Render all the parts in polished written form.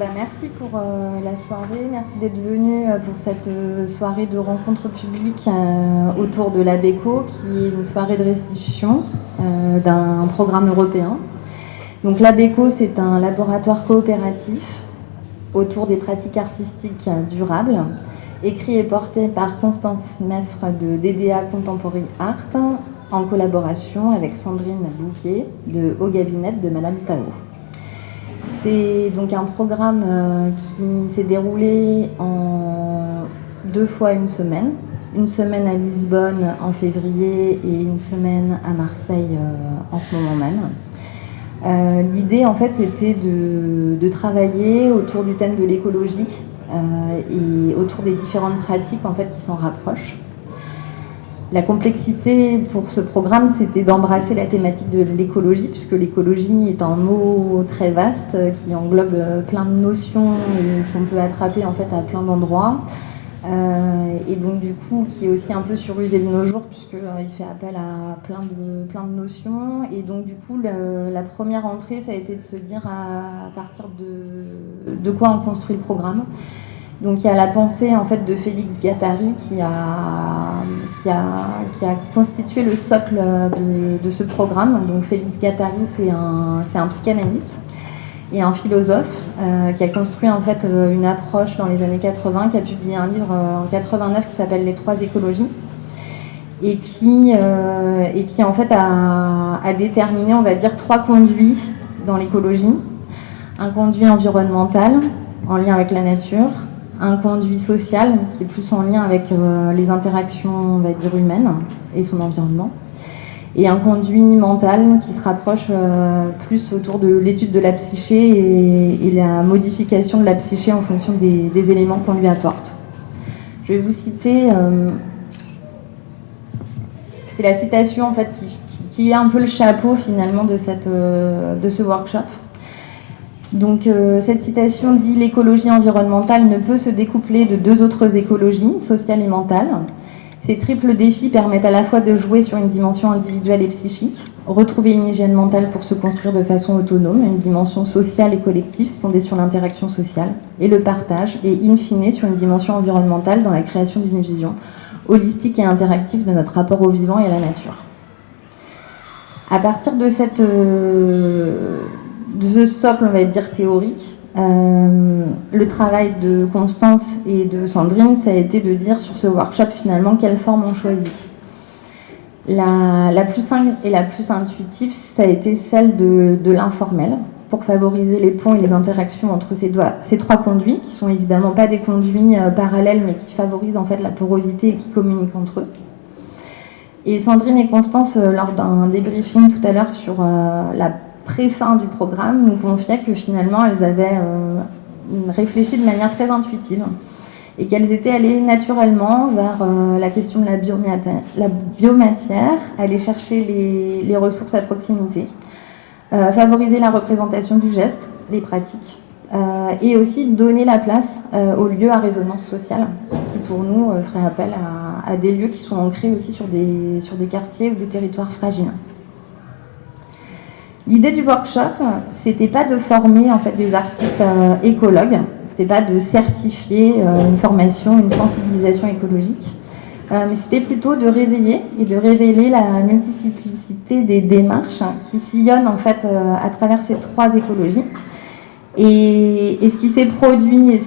Merci pour la soirée, merci d'être venu pour cette soirée de rencontre publique autour de l'ABECO, qui est une soirée de restitution d'un programme européen. Donc l'ABECO, c'est un laboratoire coopératif autour des pratiques artistiques durables, écrit et porté par Constance Meffre de DDA Contemporary Art, en collaboration avec Sandrine Bouquet de Au Gabinet de Madame Tao. C'est donc un programme qui s'est déroulé en 2 fois une semaine à Lisbonne en février et une semaine à Marseille en ce moment même. L'idée en fait c'était de travailler autour du thème de l'écologie et autour des différentes pratiques en fait qui s'en rapprochent. La complexité pour ce programme, c'était d'embrasser la thématique de l'écologie, puisque l'écologie est un mot très vaste qui englobe plein de notions et qu'on peut attraper en fait à plein d'endroits. Et donc du coup, qui est aussi un peu surusé de nos jours, puisqu'il fait appel à plein de notions. Et donc du coup, la première entrée, ça a été de se dire à partir de quoi on construit le programme. Donc il y a la pensée en fait de Félix Guattari qui a constitué le socle de ce programme. Donc Félix Guattari, c'est un psychanalyste et un philosophe qui a construit en fait une approche dans les années 80, qui a publié un livre en 89 qui s'appelle Les 3 écologies et qui en fait a déterminé, on va dire, 3 conduits dans l'écologie. Un conduit environnemental en lien avec la nature, un conduit social qui est plus en lien avec les interactions, on va dire, humaines et son environnement, et un conduit mental qui se rapproche plus autour de l'étude de la psyché et la modification de la psyché en fonction des éléments qu'on lui apporte. Je vais vous citer, c'est la citation en fait qui est un peu le chapeau finalement de ce workshop. Donc cette citation dit « L'écologie environnementale ne peut se découpler de 2 autres écologies, sociale et mentale. Ces triples défis permettent à la fois de jouer sur une dimension individuelle et psychique, retrouver une hygiène mentale pour se construire de façon autonome, une dimension sociale et collective fondée sur l'interaction sociale, et le partage, et in fine sur une dimension environnementale dans la création d'une vision holistique et interactive de notre rapport au vivant et à la nature. » À partir de ce socle, on va dire, théorique, le travail de Constance et de Sandrine, ça a été de dire sur ce workshop finalement quelle forme on choisit. La plus simple et la plus intuitive, ça a été celle de l'informel, pour favoriser les ponts et les interactions entre ces 3 conduits, qui sont évidemment pas des conduits parallèles, mais qui favorisent en fait la porosité et qui communiquent entre eux. Et Sandrine et Constance, lors d'un débriefing tout à l'heure sur la pré-fin du programme, nous confiaient que finalement elles avaient réfléchi de manière très intuitive et qu'elles étaient allées naturellement vers la question de la biomatière, aller chercher les ressources à proximité, favoriser la représentation du geste, les pratiques, et aussi donner la place aux lieux à résonance sociale, ce qui pour nous ferait appel à des lieux qui sont ancrés aussi sur des quartiers ou des territoires fragiles. L'idée du workshop, c'était pas de former en fait des artistes écologues, c'était pas de certifier une formation, une sensibilisation écologique, mais c'était plutôt de réveiller et de révéler la multiplicité des démarches qui sillonnent en fait à travers ces 3 écologies. Et ce qui s'est produit et ce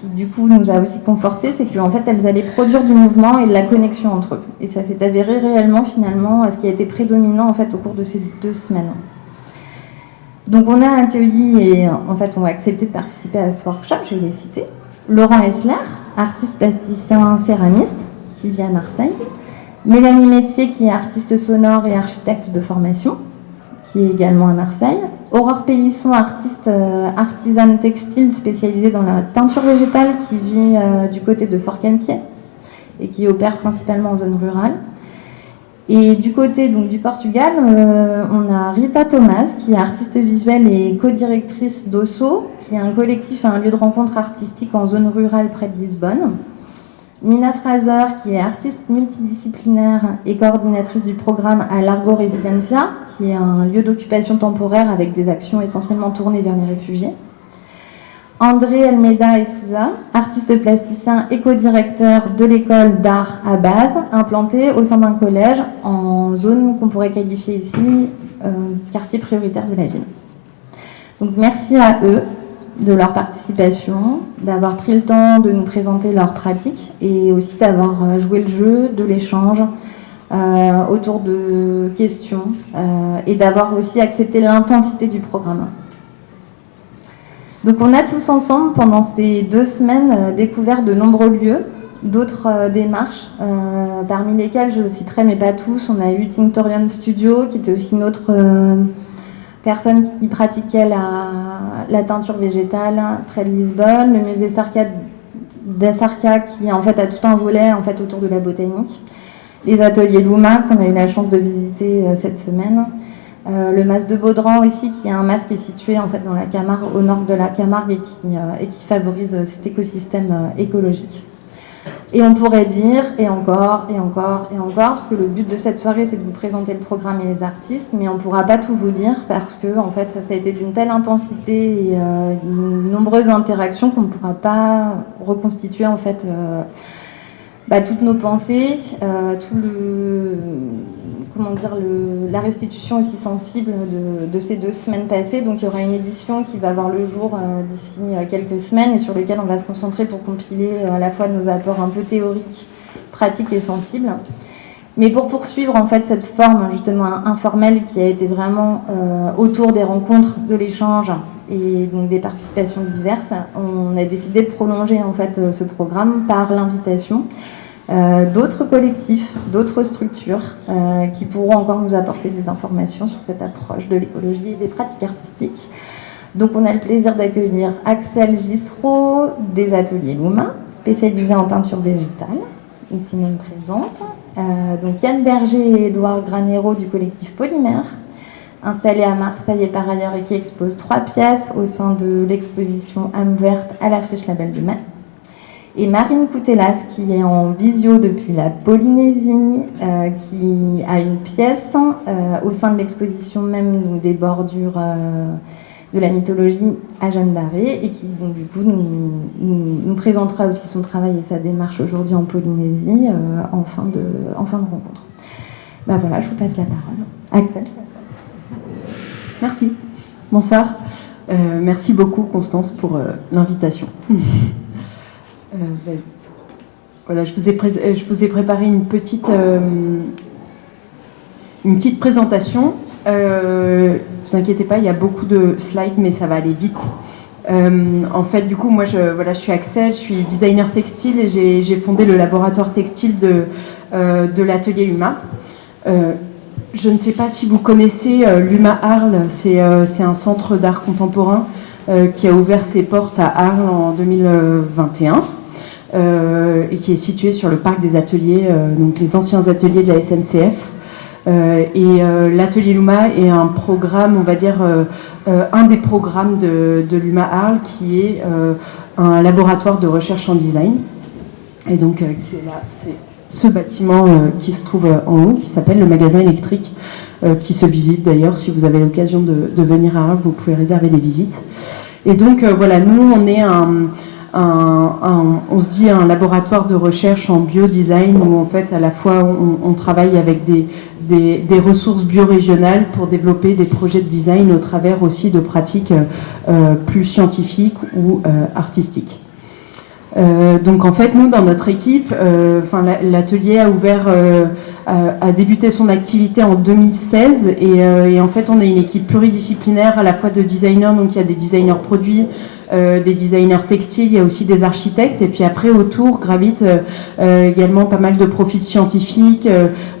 qui du coup nous a aussi conforté, c'est qu'en fait elles allaient produire du mouvement et de la connexion entre eux. Et ça s'est avéré réellement finalement ce qui a été prédominant en fait au cours de ces 2 semaines. Donc on a accueilli et en fait on a accepté de participer à ce workshop, je vais les citer. Laurent Hessler, artiste plasticien céramiste qui vit à Marseille. Mélanie Métier qui est artiste sonore et architecte de formation, qui est également à Marseille. Aurore Pélisson, artiste artisane textile spécialisée dans la teinture végétale, qui vit du côté de Forcalquier et qui opère principalement en zone rurale. Et du côté donc, du Portugal, on a Rita Thomas, qui est artiste visuelle et co-directrice d'Osso, qui est un collectif et un lieu de rencontre artistique en zone rurale près de Lisbonne. Nina Fraser, qui est artiste multidisciplinaire et coordinatrice du programme à Largo Residencia, qui est un lieu d'occupation temporaire avec des actions essentiellement tournées vers les réfugiés. André Almeida et Souza, artiste plasticien et co-directeur de l'école d'art à base, implantée au sein d'un collège en zone qu'on pourrait qualifier ici quartier prioritaire de la ville. Donc merci à eux de leur participation, d'avoir pris le temps de nous présenter leurs pratiques et aussi d'avoir joué le jeu de l'échange autour de questions et d'avoir aussi accepté l'intensité du programme. Donc on a tous ensemble, pendant ces 2 semaines, découvert de nombreux lieux, d'autres démarches, parmi lesquelles je citerai, mais pas tous. On a eu Tinctorium Studio, qui était aussi une autre personne qui pratiquait la teinture végétale près de Lisbonne, le musée d'Assarca, qui en fait a tout un volet en fait, autour de la botanique, les ateliers Luma, qu'on a eu la chance de visiter cette semaine, le mas de Baudran aussi, qui est un mas qui est situé en fait, dans la Camargue, au nord de la Camargue, et qui favorise cet écosystème écologique. Et on pourrait dire, et encore, et encore, et encore, parce que le but de cette soirée, c'est de vous présenter le programme et les artistes, mais on ne pourra pas tout vous dire, parce que en fait, ça a été d'une telle intensité et de nombreuses interactions qu'on ne pourra pas reconstituer en fait toutes nos pensées, la restitution aussi sensible de ces 2 semaines passées. Donc il y aura une édition qui va voir le jour d'ici quelques semaines et sur laquelle on va se concentrer pour compiler à la fois nos apports un peu théoriques, pratiques et sensibles. Mais pour poursuivre en fait cette forme justement informelle qui a été vraiment autour des rencontres, de l'échange et donc des participations diverses, on a décidé de prolonger en fait ce programme par l'invitation d'autres collectifs, d'autres structures qui pourront encore nous apporter des informations sur cette approche de l'écologie et des pratiques artistiques. Donc on a le plaisir d'accueillir Axel Gissereau des ateliers Luma, spécialisé en teinture végétale, ici même présente. Donc Yann Berger et Édouard Granero du collectif Polymère, installé à Marseille et par ailleurs et qui expose 3 pièces au sein de l'exposition âme verte à la Friche Label de Mai. Et Marine Coutelas, qui est en visio depuis la Polynésie, qui a une pièce au sein de l'exposition même donc, des bordures de la mythologie à Jeanne d'Arrée, et qui donc, du coup nous présentera aussi son travail et sa démarche aujourd'hui en Polynésie en fin de rencontre. Voilà, je vous passe la parole. Axel. Merci. Bonsoir. Merci beaucoup Constance pour l'invitation. Voilà, je vous ai préparé une petite présentation. Vous inquiétez pas, il y a beaucoup de slides, mais ça va aller vite. En fait, du coup, moi, je suis Axel, je suis designer textile et j'ai fondé le laboratoire textile de l'atelier Luma. Je ne sais pas si vous connaissez Luma Arles, c'est un centre d'art contemporain qui a ouvert ses portes à Arles en 2021. Et qui est situé sur le parc des ateliers, donc les anciens ateliers de la SNCF. L'atelier Luma est un programme, on va dire, un des programmes de Luma Arles, qui est un laboratoire de recherche en design. Et donc, qui est là, c'est ce bâtiment qui se trouve en haut, qui s'appelle le magasin électrique, qui se visite d'ailleurs. Si vous avez l'occasion de venir à Arles, vous pouvez réserver des visites. Et donc, voilà, nous, on est on se dit un laboratoire de recherche en biodesign où en fait à la fois on travaille avec des ressources biorégionales pour développer des projets de design au travers aussi de pratiques plus scientifiques ou artistiques. Donc en fait nous dans notre équipe, l'atelier a débuté son activité en 2016 et en fait on est une équipe pluridisciplinaire à la fois de designers, donc il y a des designers produits, des designers textiles, il y a aussi des architectes et puis après autour gravitent également pas mal de profils scientifiques,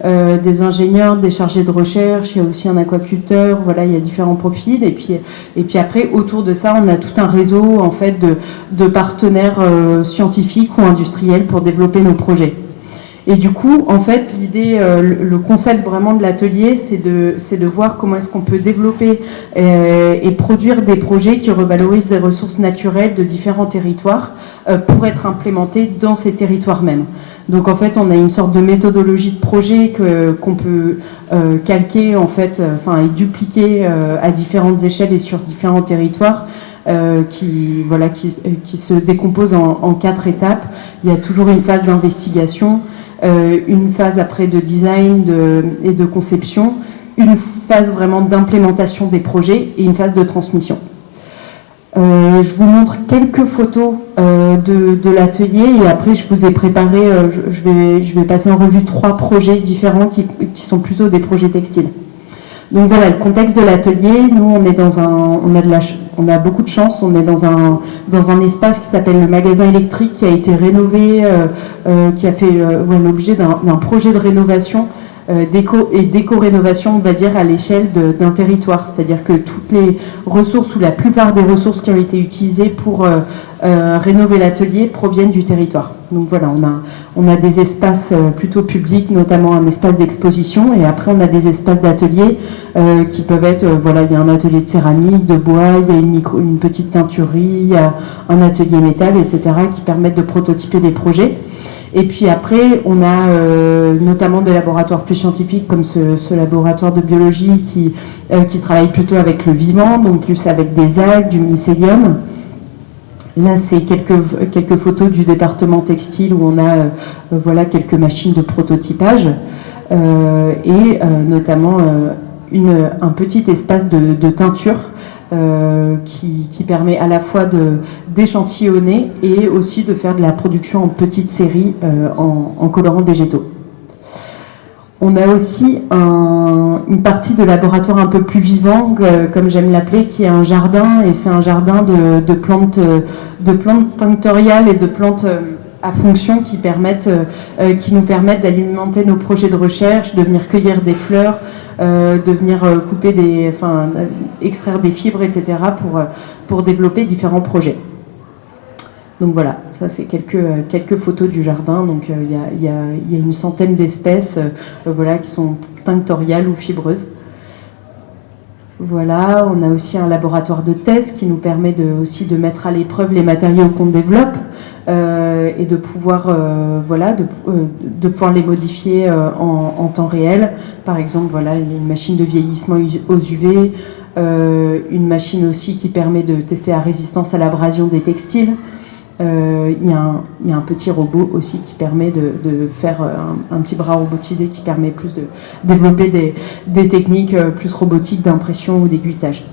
des ingénieurs, des chargés de recherche, il y a aussi un aquaculteur, voilà, il y a différents profils et puis après autour de ça on a tout un réseau en fait de partenaires scientifiques ou industriels pour développer nos projets. Et du coup, en fait, l'idée, le concept vraiment de l'atelier, c'est de voir comment est-ce qu'on peut développer et produire des projets qui revalorisent des ressources naturelles de différents territoires pour être implémentés dans ces territoires mêmes. Donc en fait, on a une sorte de méthodologie de projet qu'on peut calquer en fait, et dupliquer à différentes échelles et sur différents territoires qui se décompose en 4 étapes. Il y a toujours une phase d'investigation, une phase après de design et de conception, une phase vraiment d'implémentation des projets et une phase de transmission. Je vous montre quelques photos de l'atelier et après je vous ai préparé, je vais passer en revue 3 projets différents qui sont plutôt des projets textiles. Donc voilà, le contexte de l'atelier, nous on est on a beaucoup de chance, on est dans un espace qui s'appelle le magasin électrique qui a été rénové, qui a fait l'objet d'un projet de rénovation, d'éco-rénovation, on va dire, à l'échelle d'un territoire. C'est-à-dire que toutes les ressources, ou la plupart des ressources qui ont été utilisées pour rénover l'atelier proviennent du territoire. Donc voilà, on a des espaces plutôt publics, notamment un espace d'exposition, et après on a des espaces d'atelier qui peuvent être, il y a un atelier de céramique, de bois, il y a une petite teinturerie, il y a un atelier métal, etc., qui permettent de prototyper des projets. Et puis après, on a notamment des laboratoires plus scientifiques comme ce laboratoire de biologie qui travaille plutôt avec le vivant, donc plus avec des algues, du mycélium. Là, c'est quelques photos du département textile où on a quelques machines de prototypage et notamment un petit espace de teinture qui permet à la fois d'échantillonner et aussi de faire de la production en petite série en colorants végétaux. On a aussi une partie de laboratoire un peu plus vivant, comme j'aime l'appeler, qui est un jardin, et c'est un jardin de plantes tinctoriales et de plantes à fonction qui nous permettent d'alimenter nos projets de recherche, de venir cueillir des fleurs, de venir extraire des fibres, etc. pour développer différents projets. Donc voilà, ça c'est quelques photos du jardin. Donc il y a une centaine d'espèces qui sont tinctoriales ou fibreuses. Voilà, on a aussi un laboratoire de test qui nous permet aussi de mettre à l'épreuve les matériaux qu'on développe et de pouvoir, de pouvoir les modifier en temps réel. Par exemple, voilà, il y a une machine de vieillissement aux UV, une machine aussi qui permet de tester la résistance à l'abrasion des textiles. Il y a un petit robot aussi qui permet de faire un petit bras robotisé qui permet plus de développer des techniques plus robotiques d'impression ou d'aiguittage.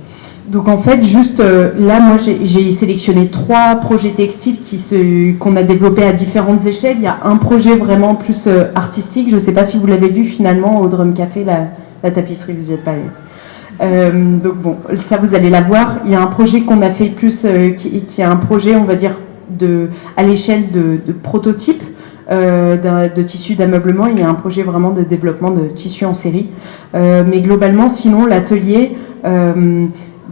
Donc en fait, juste là, moi j'ai sélectionné 3 projets textiles qu'on a développés à différentes échelles. Il y a un projet vraiment plus artistique. Je ne sais pas si vous l'avez vu finalement au Drum Café, la tapisserie, vous n'y êtes pas allé. Donc bon, ça vous allez la voir. Il y a un projet qu'on a fait plus, qui est un projet, on va dire, à l'échelle de prototype de tissu d'ameublement. Il y a un projet vraiment de développement de tissu en série. Mais globalement, sinon, l'atelier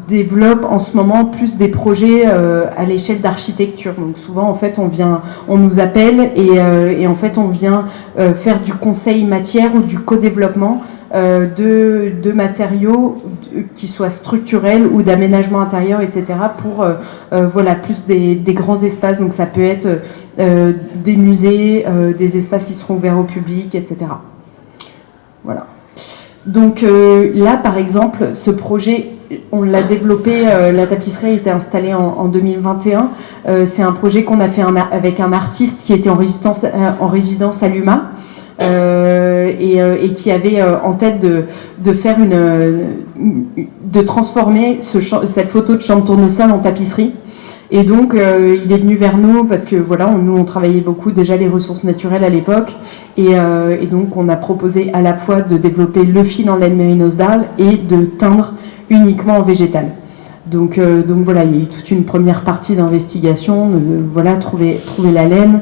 développe en ce moment plus des projets à l'échelle d'architecture. Donc souvent, en fait, on nous appelle et en fait, on vient faire du conseil matière ou du co-développement de matériaux qui soient structurels ou d'aménagement intérieur, etc. pour plus des grands espaces. Donc ça peut être des musées, des espaces qui seront ouverts au public, etc. Voilà. Donc là, par exemple, ce projet, on l'a développé, la tapisserie a été installée en 2021. C'est un projet qu'on a fait avec un artiste qui était en résidence à l'UMA. Et qui avait en tête de faire de transformer cette photo de champ de tournesol en tapisserie. Et donc il est venu vers nous parce que nous on travaillait beaucoup déjà les ressources naturelles à l'époque et donc on a proposé à la fois de développer le fil en laine mérinos d'Arles et de teindre uniquement en végétal. Donc voilà, il y a eu toute une première partie d'investigation, trouver la laine,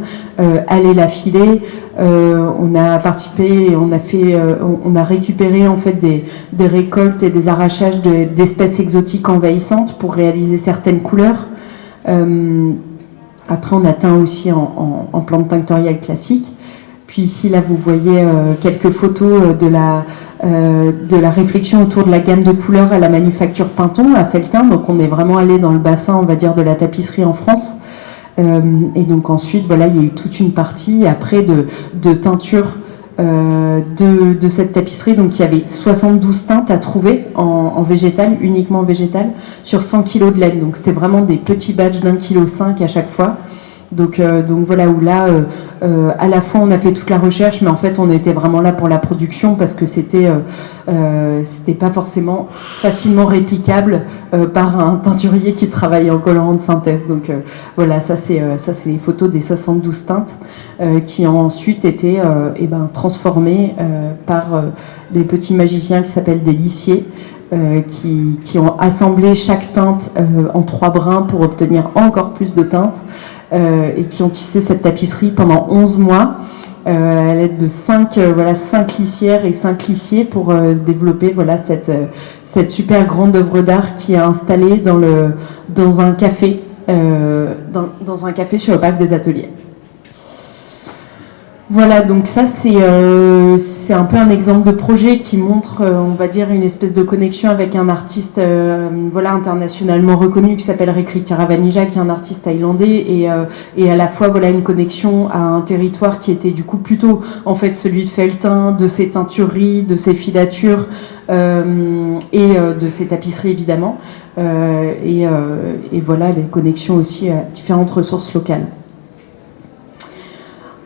aller la filer. On a participé et on a récupéré en fait des récoltes et des arrachages d'espèces exotiques envahissantes pour réaliser certaines couleurs. Après, on a teint aussi en plantes tinctoriales classiques. Puis ici, là, vous voyez quelques photos de la réflexion autour de la gamme de couleurs à la manufacture Pinton à Felletin. Donc on est vraiment allé dans le bassin, on va dire, de la tapisserie en France. Et donc ensuite, il y a eu toute une partie après de teinture de cette tapisserie. Donc il y avait 72 teintes à trouver en végétal, uniquement en végétal, sur 100 kg de laine. Donc c'était vraiment des petits batchs d'1,5 kg à chaque fois. Donc voilà, où là, à la fois on a fait toute la recherche, mais en fait on était vraiment là pour la production parce que c'était pas forcément facilement réplicable par un teinturier qui travaille en colorant de synthèse. Donc voilà, ça c'est les photos des 72 teintes qui ont ensuite été transformées par des petits magiciens qui s'appellent des lissiers. Qui ont assemblé chaque teinte en 3 brins pour obtenir encore plus de teintes. Et qui ont tissé cette tapisserie pendant 11 mois à l'aide de 5 lissières et 5 lissiers pour développer cette super grande œuvre d'art qui est installée dans un café sur le parc des Ateliers. Voilà, donc ça c'est un peu un exemple de projet qui montre, on va dire, une espèce de connexion avec un artiste internationalement reconnu qui s'appelle Rekri Karavanija, qui est un artiste thaïlandais, et à la fois une connexion à un territoire qui était du coup plutôt en fait celui de Felletin, de ses teintureries, de ses filatures et de ses tapisseries évidemment, et voilà les connexions aussi à différentes ressources locales.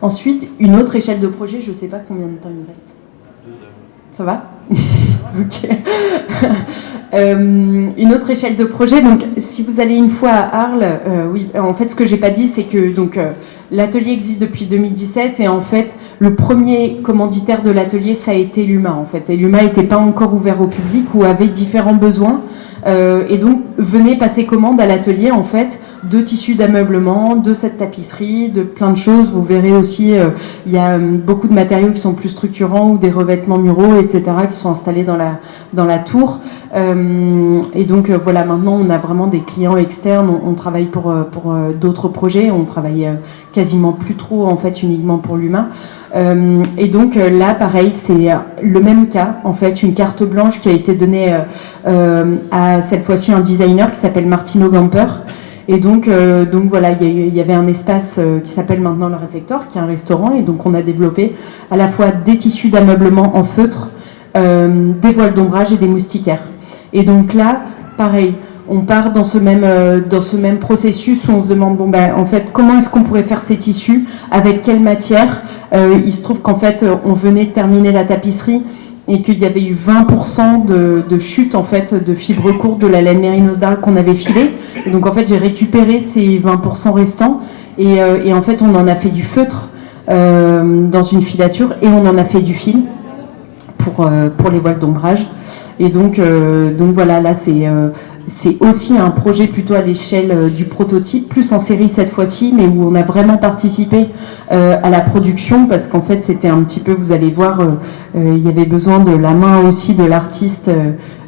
Ensuite, une autre échelle de projet, je ne sais pas combien de temps il me reste. 2 heures. Ça va. Ok. Une autre échelle de projet, donc si vous allez une fois à Arles, oui, en fait ce que j'ai pas dit c'est que l'atelier existe depuis 2017 et en fait le premier commanditaire de l'atelier ça a été l'UMA en fait. Et l'UMA n'était pas encore ouvert au public ou avait différents besoins. Et donc venez passer commande à l'atelier en fait de tissus d'ameublement, de cette tapisserie, de plein de choses. Vous verrez aussi il y a beaucoup de matériaux qui sont plus structurants ou des revêtements muraux, etc. qui sont installés dans la tour. Et donc voilà, maintenant on a vraiment des clients externes. On travaille pour d'autres projets. On travaille quasiment plus trop en fait uniquement pour l'humain. Et donc là, pareil, c'est le même cas, en fait, une carte blanche qui a été donnée à cette fois-ci un designer qui s'appelle Martino Gamper. Et donc voilà, il y avait un espace qui s'appelle maintenant le Réfectoire, qui est un restaurant, et donc on a développé à la fois des tissus d'ameublement en feutre, des voiles d'ombrage et des moustiquaires. Et donc là, pareil, on part dans ce même processus où on se demande en fait comment est-ce qu'on pourrait faire ces tissus, avec quelle matière. Il se trouve qu'en fait on venait de terminer la tapisserie et qu'il y avait eu 20% de chute en fait de fibres courtes de la laine mérinos d'Arles qu'on avait filée. Et donc en fait j'ai récupéré ces 20% restants et en fait on en a fait du feutre dans une filature et on en a fait du fil pour les voiles d'ombrage. Et donc voilà, là c'est aussi un projet plutôt à l'échelle du prototype, plus en série cette fois-ci, mais où on a vraiment participé à la production, parce qu'en fait c'était un petit peu, vous allez voir, il y avait besoin de la main aussi de l'artiste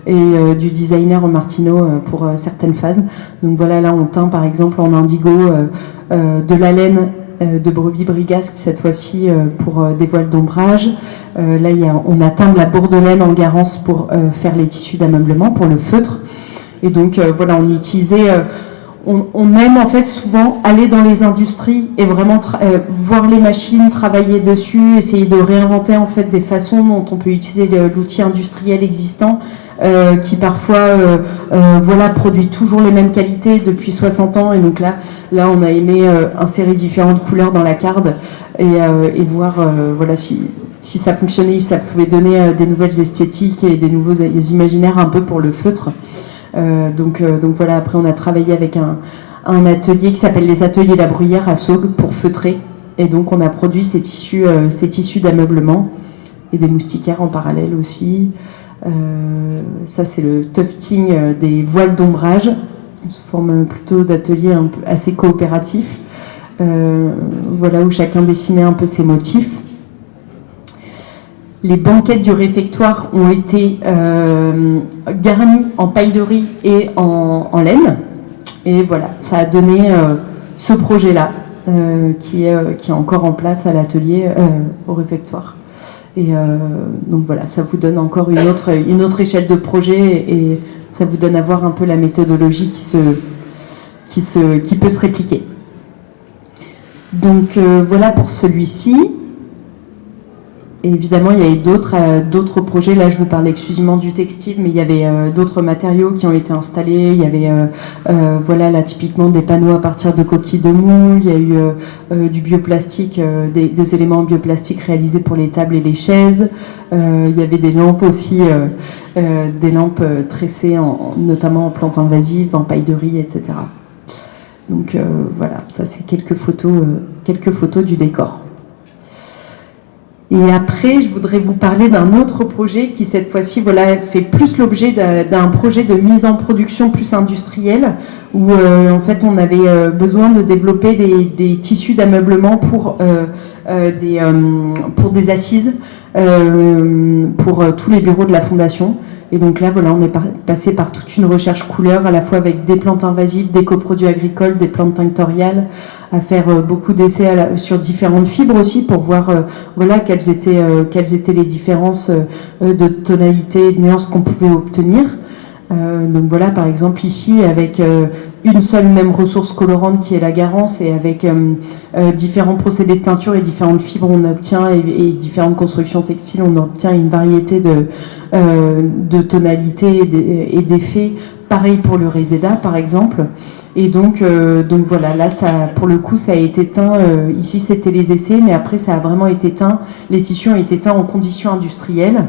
et du designer Martino pour certaines phases. Donc voilà, là on teint par exemple en indigo de la laine de brebis brigasque cette fois-ci pour des voiles d'ombrage. Là on a teint de la bourdelaine en garance pour faire les tissus d'ameublement, pour le feutre. Et donc voilà, on utilisait, on aime en fait souvent aller dans les industries et vraiment voir les machines, travailler dessus, essayer de réinventer en fait des façons dont on peut utiliser l'outil industriel existant qui parfois produit toujours les mêmes qualités depuis 60 ans. Et donc là on a aimé insérer différentes couleurs dans la carde et voir si ça fonctionnait, si ça pouvait donner des nouvelles esthétiques et des nouveaux imaginaires un peu pour le feutre. Donc voilà, après on a travaillé avec un atelier qui s'appelle les Ateliers La Bruyère à Saugues pour feutrer, et donc on a produit ces tissus d'ameublement et des moustiquaires en parallèle aussi. Ça c'est le tufting des voiles d'ombrage, sous forme plutôt d'atelier assez coopératif, voilà, où chacun dessinait un peu ses motifs. Les banquettes du réfectoire ont été garnies en paille de riz et en laine. Et voilà, ça a donné ce projet-là, qui est encore en place à l'atelier, au réfectoire. Et donc voilà, ça vous donne encore une autre échelle de projet et ça vous donne à voir un peu la méthodologie qui peut se répliquer. Donc voilà pour celui-ci. Et évidemment, il y avait d'autres projets. Là, je vous parlais exclusivement du textile, mais il y avait d'autres matériaux qui ont été installés. Il y avait, voilà, là, typiquement des panneaux à partir de coquilles de moule. Il y a eu du bioplastique, des éléments en bioplastique réalisés pour les tables et les chaises. Il y avait des lampes aussi, des lampes tressées, notamment en plantes invasives, en paille de riz, etc. Donc voilà, ça c'est quelques photos du décor. Et après, je voudrais vous parler d'un autre projet qui, cette fois-ci, voilà, fait plus l'objet d'un projet de mise en production plus industrielle, où en fait, on avait besoin de développer des tissus d'ameublement pour des assises, pour tous les bureaux de la Fondation. Et donc là, voilà, on est passé par toute une recherche couleur, à la fois avec des plantes invasives, des coproduits agricoles, des plantes tinctoriales, à faire beaucoup d'essais sur différentes fibres aussi pour voir voilà, quelles étaient les différences de tonalité et de nuances qu'on pouvait obtenir. Donc voilà, par exemple ici, avec une seule même ressource colorante qui est la garance, et avec différents procédés de teinture et différentes fibres, on obtient, et différentes constructions textiles, on obtient une variété de tonalités et d'effets. Pareil pour le Reseda, par exemple. Et donc voilà, là, pour le coup, ça a été teint. Ici, c'était les essais, mais après, ça a vraiment été teint. Les tissus ont été teints en conditions industrielles.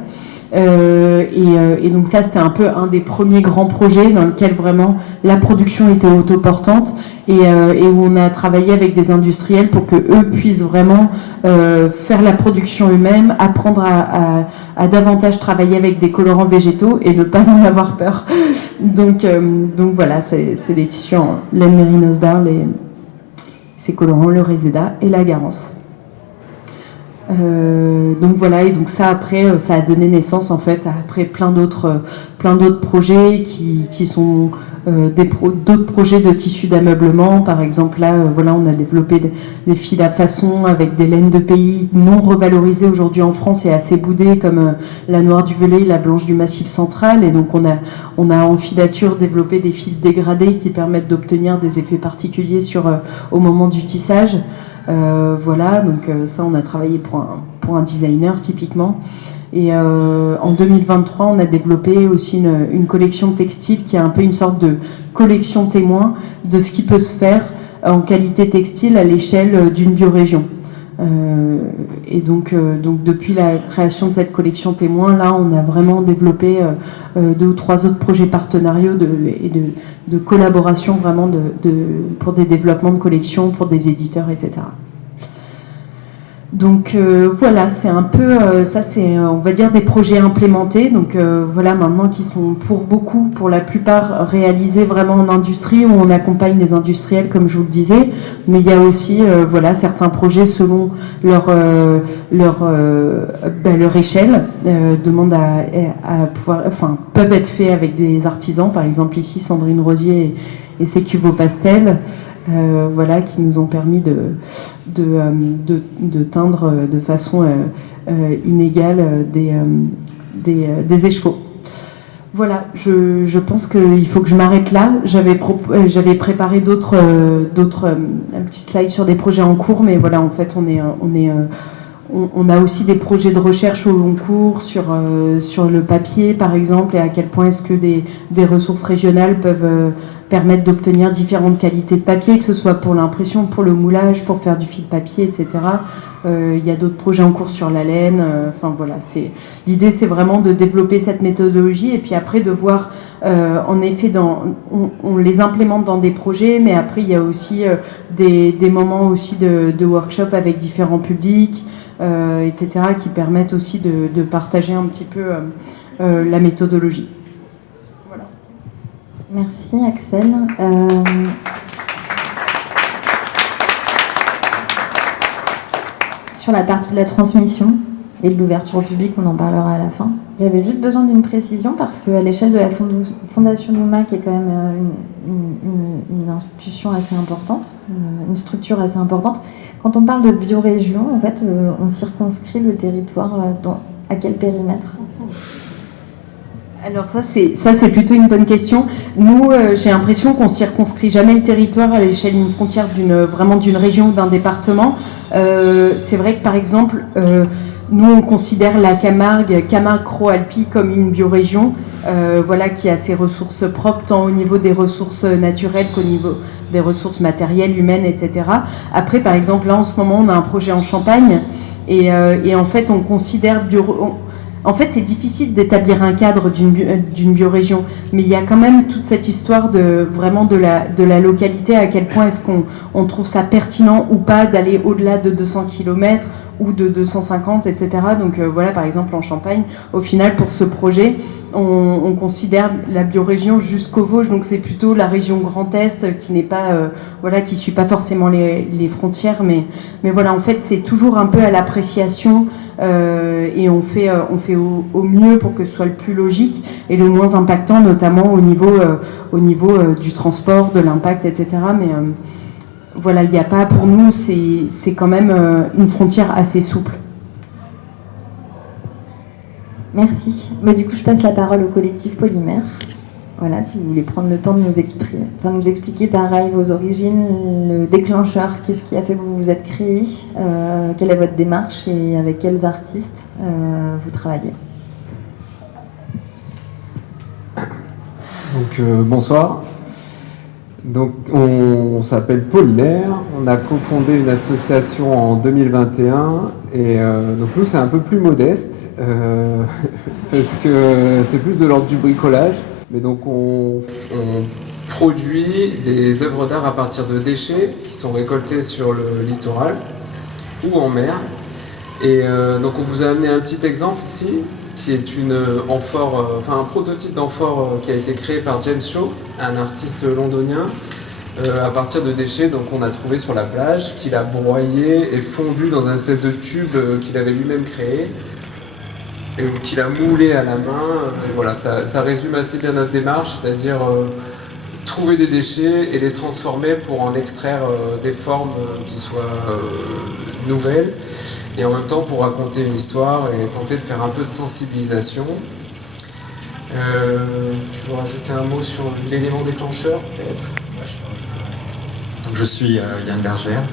Et donc ça, c'était un peu un des premiers grands projets dans lequel vraiment la production était autoportante, et où on a travaillé avec des industriels pour que eux puissent vraiment faire la production eux-mêmes, apprendre à davantage travailler avec des colorants végétaux et ne pas en avoir peur. Donc voilà, c'est des tissus en laine mérinos d'Arles, ces colorants, le Reseda et la garance. Donc voilà, et donc ça après, ça a donné naissance en fait à après plein d'autres projets qui sont d'autres projets de tissus d'ameublement. Par exemple là, voilà, on a développé des fils à façon avec des laines de pays non revalorisées aujourd'hui en France et assez boudées, comme la noire du Velay, la blanche du Massif central. Et donc on a en filature développé des fils dégradés qui permettent d'obtenir des effets particuliers au moment du tissage. Voilà, donc ça on a travaillé pour un designer typiquement. Et en 2023, on a développé aussi une collection textile qui est un peu une sorte de collection témoin de ce qui peut se faire en qualité textile à l'échelle d'une biorégion. Et donc depuis la création de cette collection témoin, là on a vraiment développé 2 ou 3 autres projets partenariaux de collaboration vraiment pour des développements de collections, pour des éditeurs, etc. Donc voilà, c'est un peu, ça c'est, on va dire, des projets implémentés. Donc voilà, maintenant qui sont pour la plupart réalisés vraiment en industrie, où on accompagne les industriels, comme je vous le disais. Mais il y a aussi, voilà, certains projets selon leur échelle, demandent à pouvoir, enfin, peuvent être faits avec des artisans. Par exemple ici, Sandrine Rosier et ses cubes au pastel. Voilà, qui nous ont permis de teindre de façon inégale des écheveaux. Voilà, je pense qu'il faut que je m'arrête là. J'avais préparé d'autres petits slides sur des projets en cours, mais voilà, en fait, on a aussi des projets de recherche au long cours sur le papier, par exemple, et à quel point est-ce que des ressources régionales peuvent permettre d'obtenir différentes qualités de papier, que ce soit pour l'impression, pour le moulage, pour faire du fil papier, etc. Il y a d'autres projets en cours sur la laine. Enfin voilà, l'idée, c'est vraiment de développer cette méthodologie, et puis après de voir, en effet, on les implémente dans des projets, mais après il y a aussi des moments aussi de workshop avec différents publics, etc., qui permettent aussi de partager un petit peu la méthodologie. Voilà. Merci Axel. Sur la partie de la transmission et de l'ouverture au public, on en parlera à la fin. J'avais juste besoin d'une précision parce qu'à l'échelle de la Fondation Nouma, qui est quand même une institution assez importante, une structure assez importante, quand on parle de biorégion, en fait, on circonscrit le territoire à quel périmètre ? Alors ça c'est plutôt une bonne question. Nous, j'ai l'impression qu'on circonscrit jamais le territoire à l'échelle d'une frontière vraiment d'une région ou d'un département. C'est vrai que par exemple, nous, on considère la Camargue-Croix-Alpi comme une biorégion voilà, qui a ses ressources propres, tant au niveau des ressources naturelles qu'au niveau des ressources matérielles, humaines, etc. Après, par exemple, là, en ce moment, on a un projet en Champagne, et en fait, on considère... En fait, c'est difficile d'établir un cadre d'une biorégion, mais il y a quand même toute cette histoire vraiment de la localité, à quel point est-ce qu'on trouve ça pertinent ou pas d'aller au-delà de 200 km ou de 250, etc. Donc voilà, par exemple en Champagne, au final, pour ce projet, on considère la biorégion jusqu'aux Vosges, donc c'est plutôt la région Grand Est qui n'est pas, voilà, qui suit pas forcément les frontières, mais voilà, en fait, c'est toujours un peu à l'appréciation. Et on fait au mieux pour que ce soit le plus logique et le moins impactant, notamment au niveau du transport, de l'impact, etc. Mais voilà, il n'y a pas, pour nous, c'est quand même une frontière assez souple. Merci. Mais du coup, je passe la parole au collectif Polymère. Voilà, si vous voulez prendre le temps de nous expliquer pareil vos origines, le déclencheur, qu'est-ce qui a fait que vous vous êtes créé, quelle est votre démarche et avec quels artistes vous travaillez. Donc bonsoir. Donc on s'appelle Polymère, on a cofondé une association en 2021 et donc nous c'est un peu plus modeste parce que c'est plus de l'ordre du bricolage. Mais donc on produit des œuvres d'art à partir de déchets qui sont récoltés sur le littoral ou en mer. Et donc on vous a amené un petit exemple ici, qui est un prototype d'amphore qui a été créé par James Shaw, un artiste londonien, à partir de déchets qu'on a trouvé sur la plage, qu'il a broyé et fondu dans un espèce de tube qu'il avait lui-même créé, et qu'il a moulé à la main. Et voilà, ça résume assez bien notre démarche, c'est-à-dire trouver des déchets et les transformer pour en extraire des formes qui soient nouvelles, et en même temps pour raconter une histoire et tenter de faire un peu de sensibilisation. Tu veux rajouter un mot sur l'élément déclencheur, peut-être? Donc je suis Yann Bergère,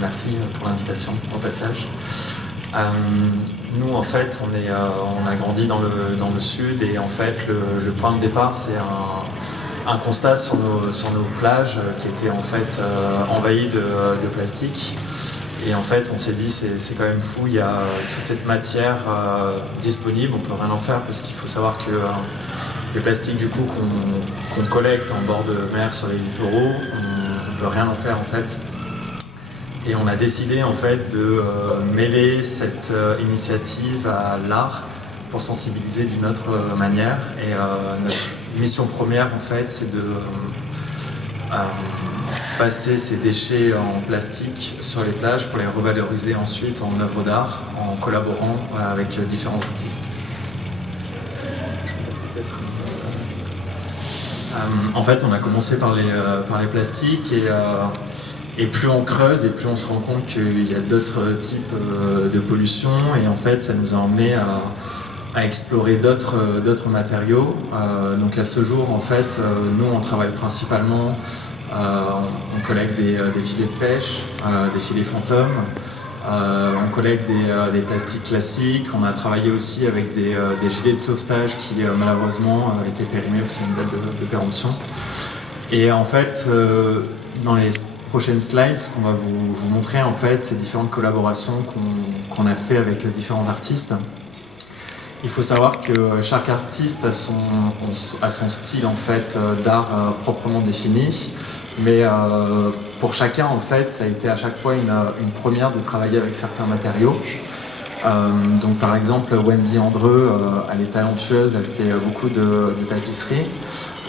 merci pour l'invitation au passage. Nous en fait on a grandi dans le sud, et en fait le point de départ c'est un constat sur nos plages qui étaient en fait envahies de plastique. Et en fait on s'est dit c'est quand même fou, il y a toute cette matière disponible, on peut rien en faire parce qu'il faut savoir que les plastiques du coup qu'on collecte en bord de mer sur les littoraux, on peut rien en faire en fait. Et on a décidé en fait de mêler cette initiative à l'art pour sensibiliser d'une autre manière. Et notre mission première en fait c'est de passer ces déchets en plastique sur les plages pour les revaloriser ensuite en œuvres d'art en collaborant avec différents artistes. En fait on a commencé par les plastiques, et plus on creuse et plus on se rend compte qu'il y a d'autres types de pollution, et en fait ça nous a emmené à explorer d'autres matériaux. Donc à ce jour en fait nous on travaille principalement, on collecte des filets de pêche, des filets fantômes, on collecte des plastiques classiques, on a travaillé aussi avec des gilets de sauvetage qui malheureusement étaient périmés parce que c'est une date de péremption. Et en fait dans les prochaines slides, ce qu'on va vous montrer en fait, c'est différentes collaborations qu'on a fait avec différents artistes. Il faut savoir que chaque artiste a son style en fait d'art proprement défini, mais pour chacun en fait, ça a été à chaque fois une première de travailler avec certains matériaux. Donc par exemple Wendy Andreu, elle est talentueuse, elle fait beaucoup de tapisserie,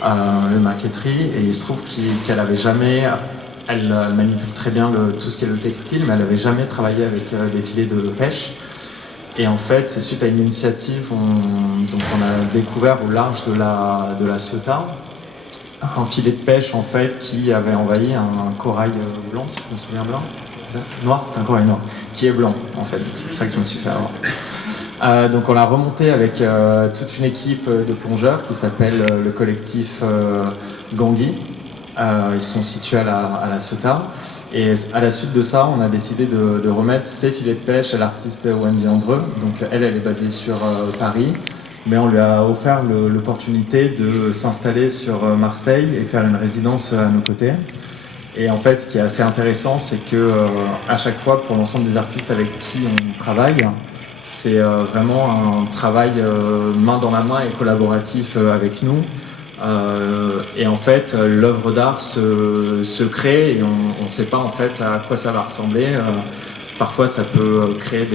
de maquetterie, et il se trouve qu'elle avait jamais. Elle manipule très bien tout ce qui est le textile, mais elle n'avait jamais travaillé avec des filets de pêche. Et en fait, c'est suite à une initiative, on a découvert au large de la Ceuta un filet de pêche en fait qui avait envahi un corail blanc, si je me souviens bien. Noir, c'est un corail noir, qui est blanc en fait, c'est pour ça que je me suis fait avoir. Donc on l'a remonté avec toute une équipe de plongeurs qui s'appelle le collectif Gangui. Ils sont situés à la Ceuta, Et à la suite de ça, on a décidé de remettre ces filets de pêche à l'artiste Wendy Andreu. Donc elle est basée sur Paris, mais on lui a offert l'opportunité de s'installer sur Marseille et faire une résidence à nos côtés. Et en fait, ce qui est assez intéressant, c'est que à chaque fois, pour l'ensemble des artistes avec qui on travaille, c'est vraiment un travail main dans la main et collaboratif avec nous. Et en fait, l'œuvre d'art se crée et on ne sait pas en fait à quoi ça va ressembler. Parfois, ça peut créer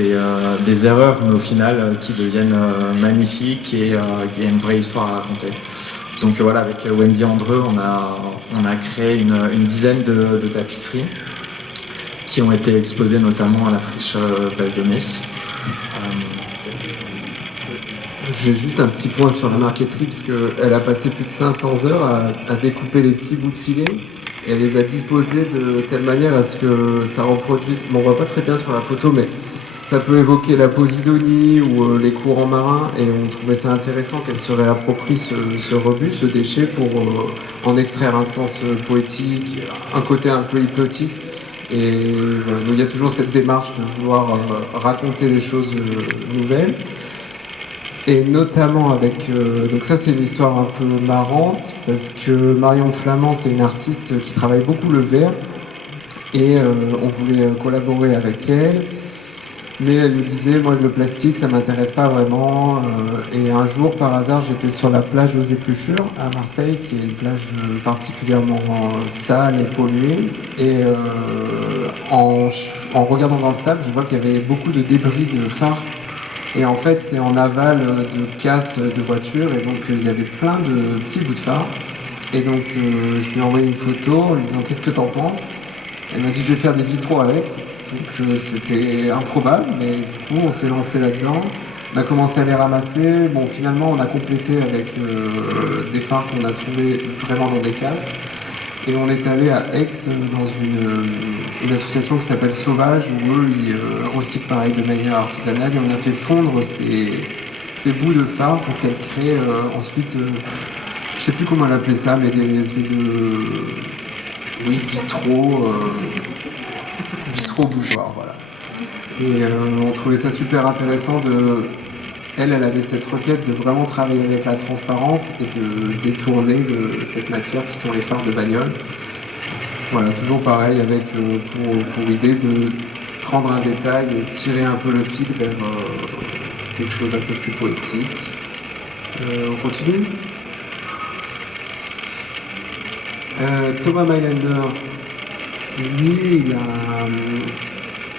des erreurs, mais au final, qui deviennent magnifiques et il y a une vraie histoire à raconter. Donc voilà, avec Wendy Andreu, on a créé une dizaine de tapisseries qui ont été exposées notamment à la friche Belle de Mai. J'ai juste un petit point sur la marqueterie, parce qu'elle a passé plus de 500 heures à découper les petits bouts de filet, et elle les a disposés de telle manière à ce que ça reproduise, bon, on voit pas très bien sur la photo, mais ça peut évoquer la posidonie ou les courants marins, et on trouvait ça intéressant qu'elle se réapproprie ce rebut, ce déchet, pour en extraire un sens poétique, un côté un peu hypnotique. Et voilà, donc il y a toujours cette démarche de vouloir raconter des choses nouvelles. Et notamment avec... donc ça, c'est une histoire un peu marrante, parce que Marion Flamand, c'est une artiste qui travaille beaucoup le verre, et on voulait collaborer avec elle, mais elle nous disait, moi, le plastique, ça m'intéresse pas vraiment. Et un jour, par hasard, j'étais sur la plage aux Épluchures, à Marseille, qui est une plage particulièrement sale et polluée, et en regardant dans le sable, je vois qu'il y avait beaucoup de débris de phares. Et en fait, c'est en aval de casse de voitures, et donc il y avait plein de petits bouts de phare. Et donc je lui ai envoyé une photo en lui disant qu'est-ce que t'en penses. Elle m'a dit je vais faire des vitraux avec. Donc c'était improbable, mais du coup on s'est lancé là-dedans. On a commencé à les ramasser. Bon, finalement on a complété avec des phares qu'on a trouvés vraiment dans des casses. Et on est allé à Aix dans une association qui s'appelle Sauvage, où eux ils recyclent pareil de manière artisanale, et on a fait fondre ces bouts de phare pour qu'elles créent ensuite, je sais plus comment elle appelait ça, mais des espèces de vitraux bougeoirs, voilà. Et on trouvait ça super intéressant Elle avait cette requête de vraiment travailler avec la transparence et de détourner cette matière qui sont les phares de bagnole. Voilà, toujours pareil, avec pour idée de prendre un détail et tirer un peu le fil vers quelque chose d'un peu plus poétique. On continue. Thomas Mailänder, lui, il a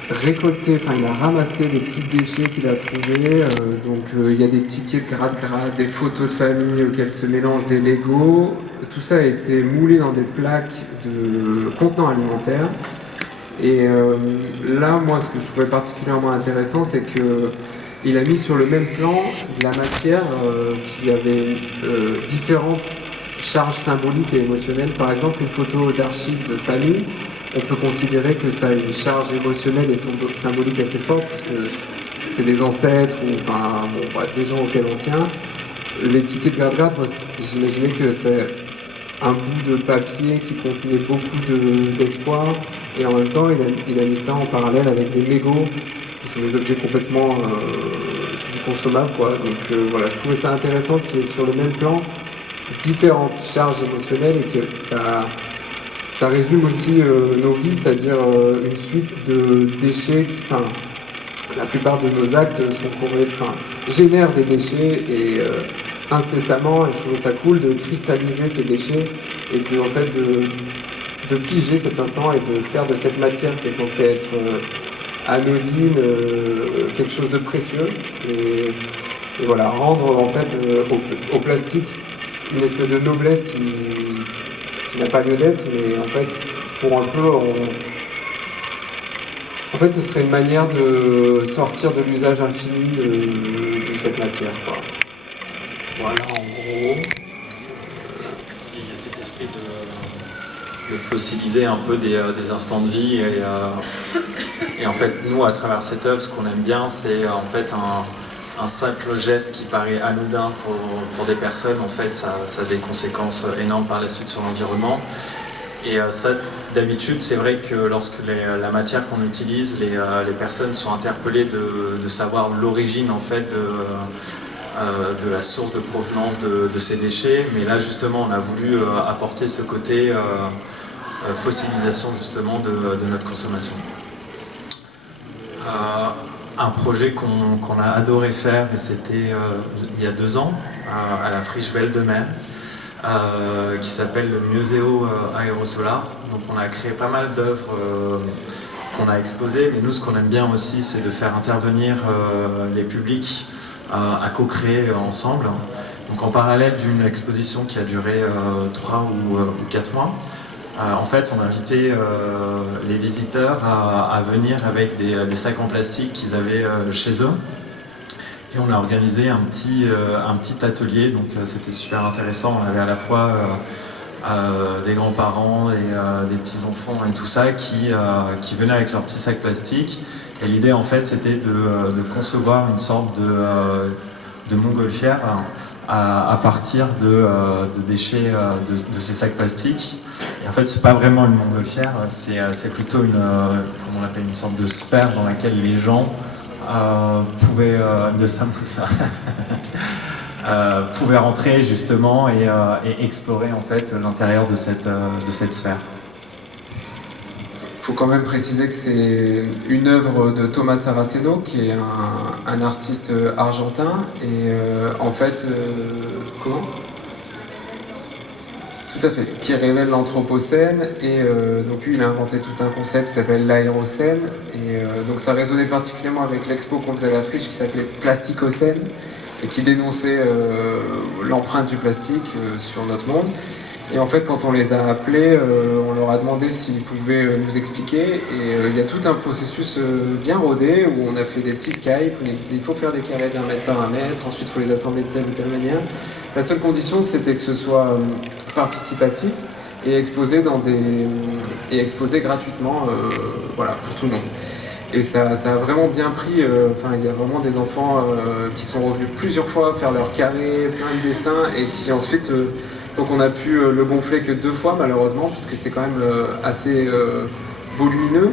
récolté, il a ramassé des petits déchets qu'il a trouvés. Donc il y a des tickets de grade-grade, des photos de famille auxquelles se mélangent des Legos. Tout ça a été moulé dans des plaques de contenants alimentaires. Et là, moi, ce que je trouvais particulièrement intéressant, c'est qu'il a mis sur le même plan de la matière qui avait différentes charges symboliques et émotionnelles. Par exemple, une photo d'archives de famille, on peut considérer que ça a une charge émotionnelle et symbolique assez forte, parce que c'est des ancêtres ou des gens auxquels on tient. Les tickets de garde-garde, j'imaginais que c'est un bout de papier qui contenait beaucoup d'espoir, et en même temps il a mis ça en parallèle avec des mégots qui sont des objets complètement c'est du consommable, quoi. Donc voilà, je trouvais ça intéressant qu'il y ait sur le même plan différentes charges émotionnelles, et que ça résume aussi nos vies, c'est-à-dire une suite de déchets qui, la plupart de nos actes génèrent des déchets, et incessamment, et je trouvais ça cool de cristalliser ces déchets et de figer cet instant et de faire de cette matière qui est censée être anodine quelque chose de précieux, et voilà, rendre en fait au plastique une espèce de noblesse qui n'a pas lieu d'être, mais en fait, pour un peu, en fait, ce serait une manière de sortir de l'usage infini de cette matière, quoi. Voilà, en gros. Il y a cet esprit de fossiliser un peu des instants de vie, et en fait, nous, à travers cette œuvre, ce qu'on aime bien, c'est en fait un simple geste qui paraît anodin pour des personnes. En fait, ça a des conséquences énormes par la suite sur l'environnement. Et ça, d'habitude, c'est vrai que lorsque la matière qu'on utilise, les personnes sont interpellées de savoir l'origine en fait de la source de provenance de ces déchets. Mais là, justement, on a voulu apporter ce côté fossilisation justement de notre consommation. Un projet qu'on a adoré faire, et c'était il y a 2 ans, à la Friche Belle de Mer, qui s'appelle le Museo Aerosolar. Donc on a créé pas mal d'œuvres qu'on a exposées, mais nous ce qu'on aime bien aussi c'est de faire intervenir les publics à co-créer ensemble. Donc en parallèle d'une exposition qui a duré 3 ou 4 mois, en fait on a invité les visiteurs à venir avec des sacs en plastique qu'ils avaient chez eux. Et on a organisé un petit atelier, donc c'était super intéressant. On avait à la fois des grands-parents et des petits-enfants et tout ça qui venaient avec leurs petits sacs plastiques. Et l'idée en fait c'était de concevoir une sorte de montgolfière à partir de déchets de ces sacs plastiques. Et en fait c'est pas vraiment une montgolfière, c'est plutôt comment on appelle, une sorte de sphère dans laquelle les gens pouvait rentrer justement et explorer en fait l'intérieur de cette sphère. Il faut quand même préciser que c'est une œuvre de Thomas Saraceno, qui est un artiste argentin, et en fait, comment ? Tout à fait, qui révèle l'anthropocène, et donc lui il a inventé tout un concept qui s'appelle l'aérocène, et donc ça résonnait particulièrement avec l'expo qu'on faisait à la Friche qui s'appelait Plasticocène, et qui dénonçait l'empreinte du plastique sur notre monde. Et en fait quand on les a appelés, on leur a demandé s'ils pouvaient nous expliquer, et il y a tout un processus bien rodé où on a fait des petits Skype, où on disait il faut faire des carrés d'1 mètre par 1 mètre, ensuite il faut les assembler de telle ou telle manière. La seule condition, c'était que ce soit participatif et exposé gratuitement, voilà, pour tout le monde. Et ça a vraiment bien pris. Enfin, il y a vraiment des enfants qui sont revenus plusieurs fois faire leur carré, plein de dessins, et qui ensuite, donc on a pu le gonfler que 2 fois malheureusement, parce que c'est quand même assez volumineux.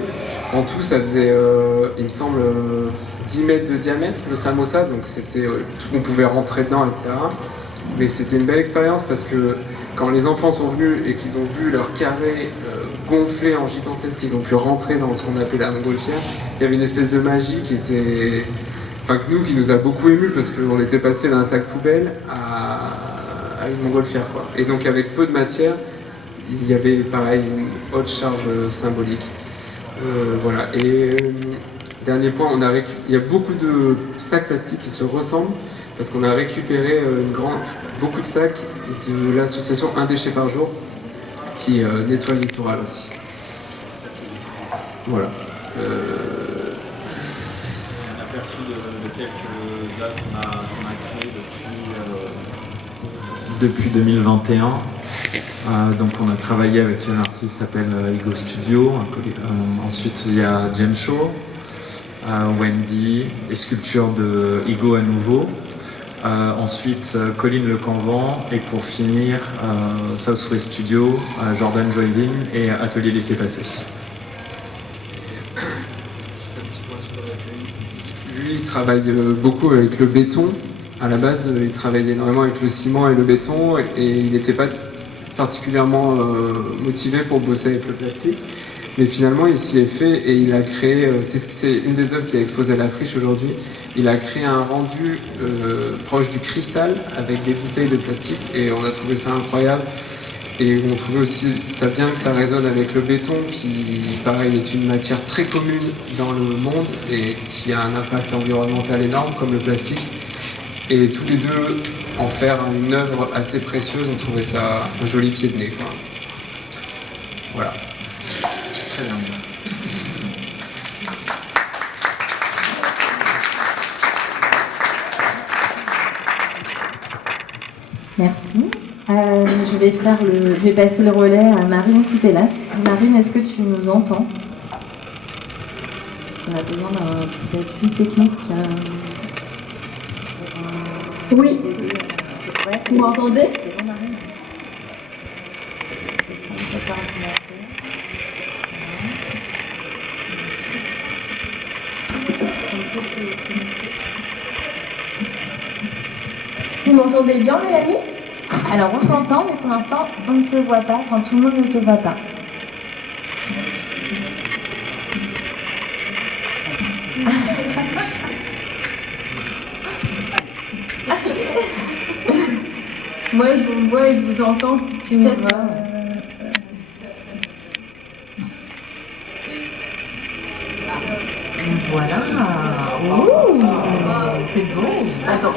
En tout, ça faisait, il me semble, 10 mètres de diamètre le samosa, donc c'était tout qu'on pouvait rentrer dedans, etc. Mais c'était une belle expérience parce que quand les enfants sont venus et qu'ils ont vu leur carré gonflé en gigantesque, ils ont pu rentrer dans ce qu'on appelle la montgolfière, il y avait une espèce de magie qui était... Enfin, qui nous a beaucoup émus parce qu'on était passé d'un sac poubelle à une montgolfière, quoi. Et donc avec peu de matière, il y avait pareil une haute charge symbolique. Voilà. Et dernier point, il y a beaucoup de sacs plastiques qui se ressemblent, parce qu'on a récupéré beaucoup de sacs de l'association Un déchet par jour, qui nettoie le littoral aussi. Voilà. Un aperçu de quelques œuvres qu'on a créées depuis 2021. Donc on a travaillé avec un artiste qui s'appelle Ego Studio. Ensuite il y a James Shaw, Wendy, et sculpture de Ego à nouveau. Ensuite Colline Le Canvan, et pour finir Southwest Studio, Jordan Joylin et Atelier Laissez Passer. Juste un petit point sur lui, il travaille beaucoup avec le béton. À la base, il travaillait énormément avec le ciment et le béton, et il n'était pas particulièrement motivé pour bosser avec le plastique. Mais finalement, il s'y est fait et il a créé, c'est une des œuvres qu'il a exposées à la Friche aujourd'hui, il a créé un rendu proche du cristal avec des bouteilles de plastique, et on a trouvé ça incroyable. Et on trouvait aussi ça bien que ça résonne avec le béton qui, pareil, est une matière très commune dans le monde et qui a un impact environnemental énorme comme le plastique. Et tous les deux en faire une œuvre assez précieuse, on trouvait ça un joli pied de nez, quoi. Voilà. Très bien. Merci. Je vais passer le relais à Marine Coutelas. Marine, est-ce que tu nous entends? Est-ce qu'on a besoin d'un petit appui technique Oui. Ouais, Vous m'entendez? c'est bon, Marine. Vous m'entendez bien, Mélanie? Alors on t'entend, mais pour l'instant on ne te voit pas, enfin tout le monde ne te voit pas. Moi je vous vois et je vous entends. Tu nous vois. Voilà. Ouh, c'est beau. Attends.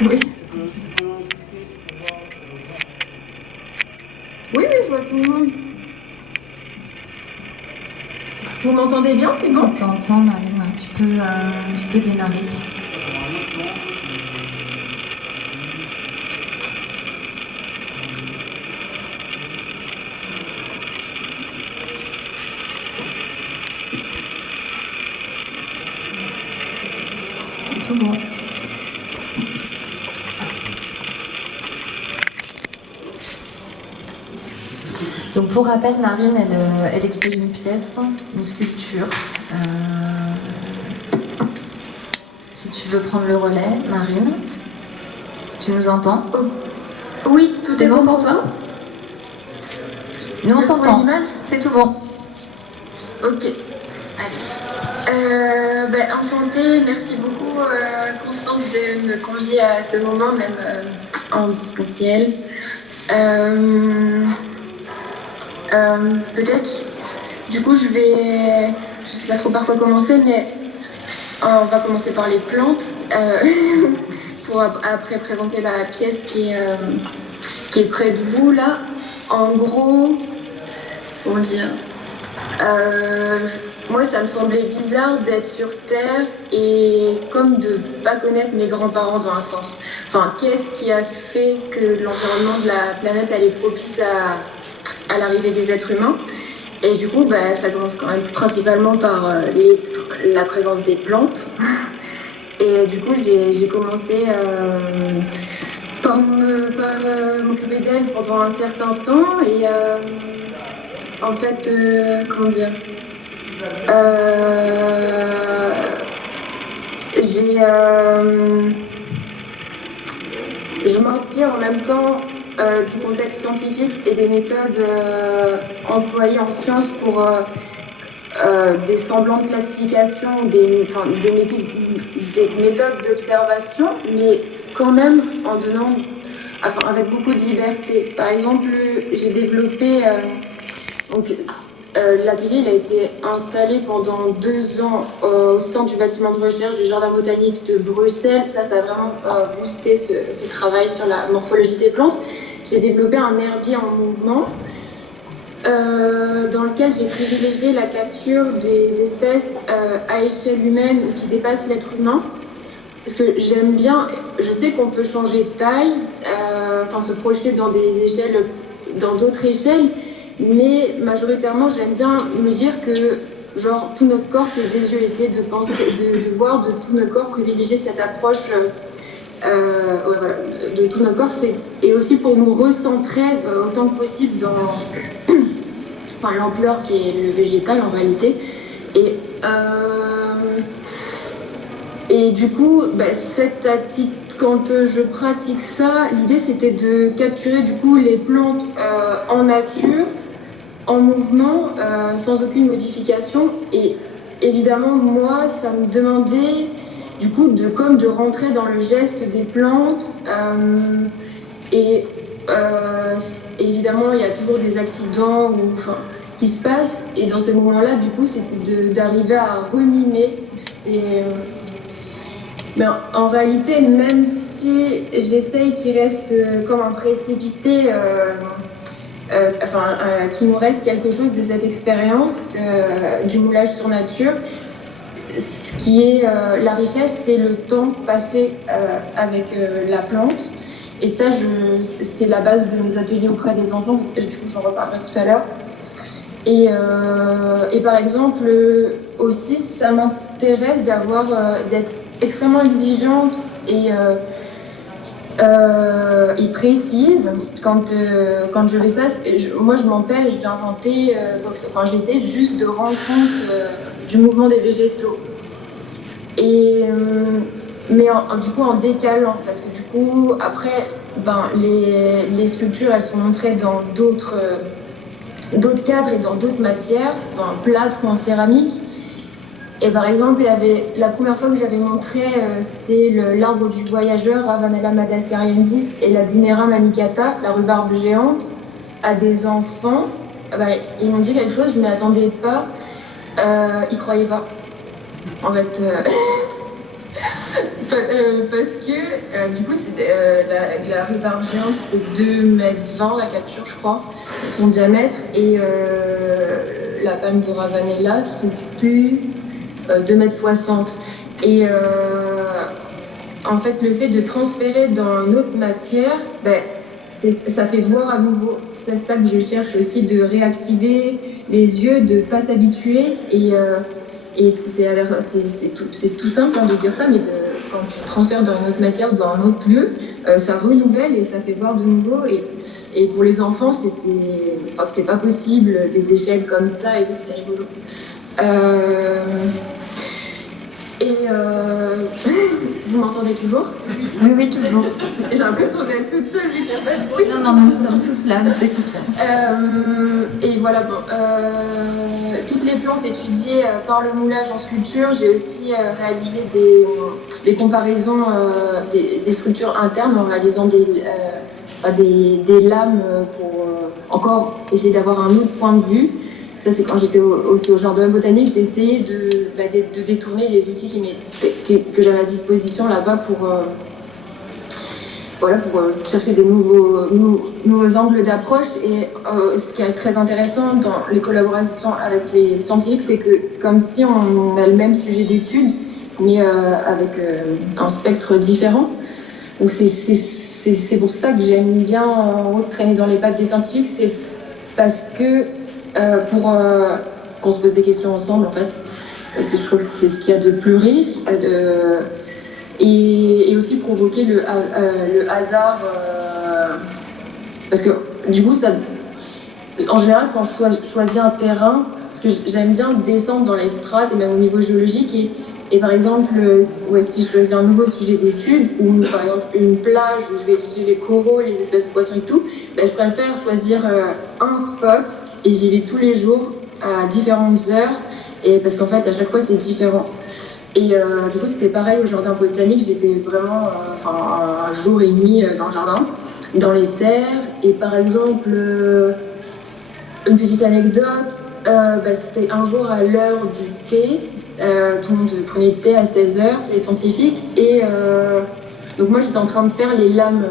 Oui. Oui, je vois tout le monde. Vous m'entendez bien, c'est bon? On t'entend, Marine, tu peux démarrer. C'est tout bon. Donc pour rappel, Marine, elle expose une pièce, une sculpture. Si tu veux prendre le relais, Marine, tu nous entends? Oh. Oui, tout C'est est bon bon pour toi? Nous on Le son et t'entend, l'image? c'est tout bon. Ok, allez. Enchantée, merci beaucoup Constance de me convier à ce moment, même en distanciel. Peut-être, du coup je sais pas trop par quoi commencer, mais on va commencer par les plantes, pour après présenter la pièce qui est près de vous là. En gros, comment dire, moi ça me semblait bizarre d'être sur Terre et comme de pas connaître mes grands-parents dans un sens. Enfin, qu'est-ce qui a fait que l'environnement de la planète elle est propice à l'arrivée des êtres humains? Et du coup, ça commence quand même principalement par la présence des plantes. Et du coup, j'ai commencé par m'occuper d'elles pendant un certain temps. Et en fait, comment dire, je m'inspire en même temps du contexte scientifique et des méthodes employées en sciences pour des semblants de classification, des méthodes d'observation, mais quand même avec beaucoup de liberté. Par exemple, j'ai développé l'atelier il a été installé pendant 2 ans au sein du bâtiment de recherche du Jardin botanique de Bruxelles. Ça a vraiment boosté ce travail sur la morphologie des plantes. J'ai développé un herbier en mouvement dans lequel j'ai privilégié la capture des espèces à échelle humaine ou qui dépassent l'être humain. Parce que j'aime bien, je sais qu'on peut changer de taille, se projeter dans des échelles, dans d'autres échelles, mais majoritairement j'aime bien me dire que genre tout notre corps c'est des yeux, essayer de penser, de voir de tout notre corps, privilégier cette approche de tout notre corps, et aussi pour nous recentrer autant que possible dans l'ampleur qui est le végétal en réalité. Et du coup, cette tactique, quand je pratique ça, l'idée c'était de capturer du coup les plantes en nature, en mouvement, sans aucune modification. Et évidemment, moi, ça me demandait du coup de rentrer dans le geste des plantes. Évidemment, il y a toujours des accidents qui se passent. Et dans ces moments-là, du coup, c'était d'arriver à remimer. Mais en réalité, même si j'essaye qu'il reste comme un précipité, qu'il nous reste quelque chose de cette expérience du moulage sur nature, ce Ce qui est la richesse, c'est le temps passé avec la plante. Et ça, c'est la base de mes ateliers auprès des enfants. Du coup, j'en reparlerai tout à l'heure. Et par exemple, aussi, ça m'intéresse d'être extrêmement exigeante et précise quand je fais ça. Moi, je m'empêche d'inventer. Enfin, j'essaie juste de rendre compte du mouvement des végétaux. Mais du coup, en décalant, parce que du coup, après, les sculptures, elles sont montrées dans d'autres cadres et dans d'autres matières, en plâtre ou en céramique. Et par exemple, la première fois que j'avais montré, c'était l'arbre du voyageur, Ravenella madagascariensis, et la Bunera manicata, la rhubarbe géante, à des enfants. Ils m'ont dit quelque chose, je ne m'y attendais pas. Ils ne croyaient pas. En fait, parce que du coup, la rhubarbe géante, c'était 2,20 m la capture, je crois, son diamètre. Et la palme de Ravenella, c'était 2,60 m. Et en fait, le fait de transférer dans une autre matière, ça fait voir à nouveau. C'est ça que je cherche aussi, de réactiver les yeux, de ne pas s'habituer. Et c'est tout simple de dire ça, mais quand tu transfères dans une autre matière ou dans un autre lieu, ça renouvelle et ça fait voir de nouveau. Et pour les enfants, c'était pas possible, des échelles comme ça, et c'était rigolo. Vous m'entendez toujours? Oui, toujours. J'ai l'impression d'être toute seule, mais il n'y a pas de bruit. Non, nous sommes tous là, nous t'écoutons. Et voilà, toutes les plantes étudiées par le moulage en sculpture, j'ai aussi réalisé des comparaisons des structures internes en réalisant des lames pour encore essayer d'avoir un autre point de vue. Ça, c'est quand j'étais aussi au jardin botanique, j'ai essayé de détourner les outils que j'avais à disposition là-bas pour chercher de nouveaux angles d'approche. Et ce qui est très intéressant dans les collaborations avec les scientifiques, c'est que c'est comme si on a le même sujet d'étude, mais avec un spectre différent. Donc c'est pour ça que j'aime bien traîner dans les pattes des scientifiques, c'est parce que pour qu'on se pose des questions ensemble, en fait, parce que je trouve que c'est ce qu'il y a de plus riche, et aussi provoquer le hasard, parce que du coup, en général, quand je choisis un terrain, parce que j'aime bien descendre dans les strates, et même au niveau géologique, et par exemple, si je choisis un nouveau sujet d'étude, ou par exemple une plage où je vais étudier les coraux, les espèces de poissons et tout, je préfère choisir un spot, et j'y vais tous les jours à différentes heures, et parce qu'en fait à chaque fois c'est différent. Et du coup c'était pareil au jardin botanique, j'étais vraiment un jour et demi dans le jardin, dans les serres. Et par exemple, une petite anecdote, c'était un jour à l'heure du thé, tout le monde prenait le thé à 16h, tous les scientifiques, et donc moi j'étais en train de faire les lames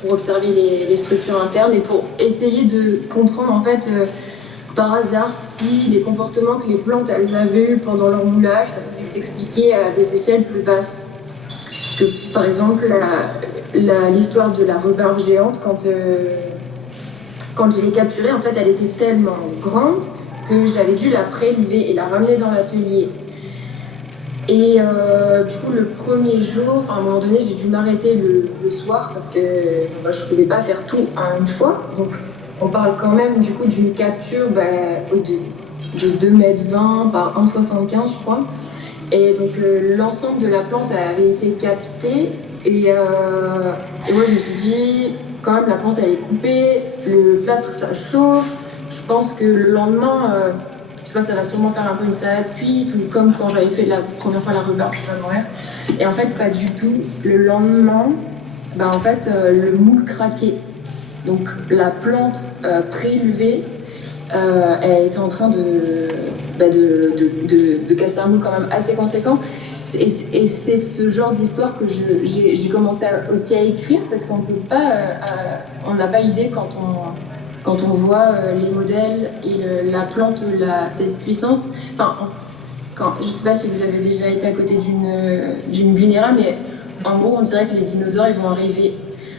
pour observer les structures internes et pour essayer de comprendre en fait par hasard si les comportements que les plantes elles avaient eu pendant leur moulage, ça pouvait s'expliquer à des échelles plus basses. Parce que par exemple l'histoire de la rhubarbe géante, quand je l'ai capturée, en fait elle était tellement grande que j'avais dû la prélever et la ramener dans l'atelier. Et du coup, le premier jour, à un moment donné, j'ai dû m'arrêter le soir parce que je ne pouvais pas faire tout en une fois. Donc, on parle quand même du coup d'une capture de 2,20 m par 1,75 m, je crois. Et donc, l'ensemble de la plante avait été capté. Et moi, je me suis dit, quand même, la plante, elle est coupée, le plâtre, ça chauffe. Je pense que le lendemain... ça va sûrement faire un peu une salade cuite, ou comme quand j'avais fait la première fois la rhubarbe, je sais pas mourir. Et en fait, pas du tout. Le lendemain, le moule craquait. Donc la plante prélevée, elle était en train de casser un moule quand même assez conséquent. Et c'est ce genre d'histoire que j'ai commencé aussi à écrire, parce qu'on peut pas, on n'a pas idée quand on voit les modèles et la plante, cette puissance. je sais pas si vous avez déjà été à côté d'une Gunera, mais en gros, on dirait que les dinosaures, ils vont arriver.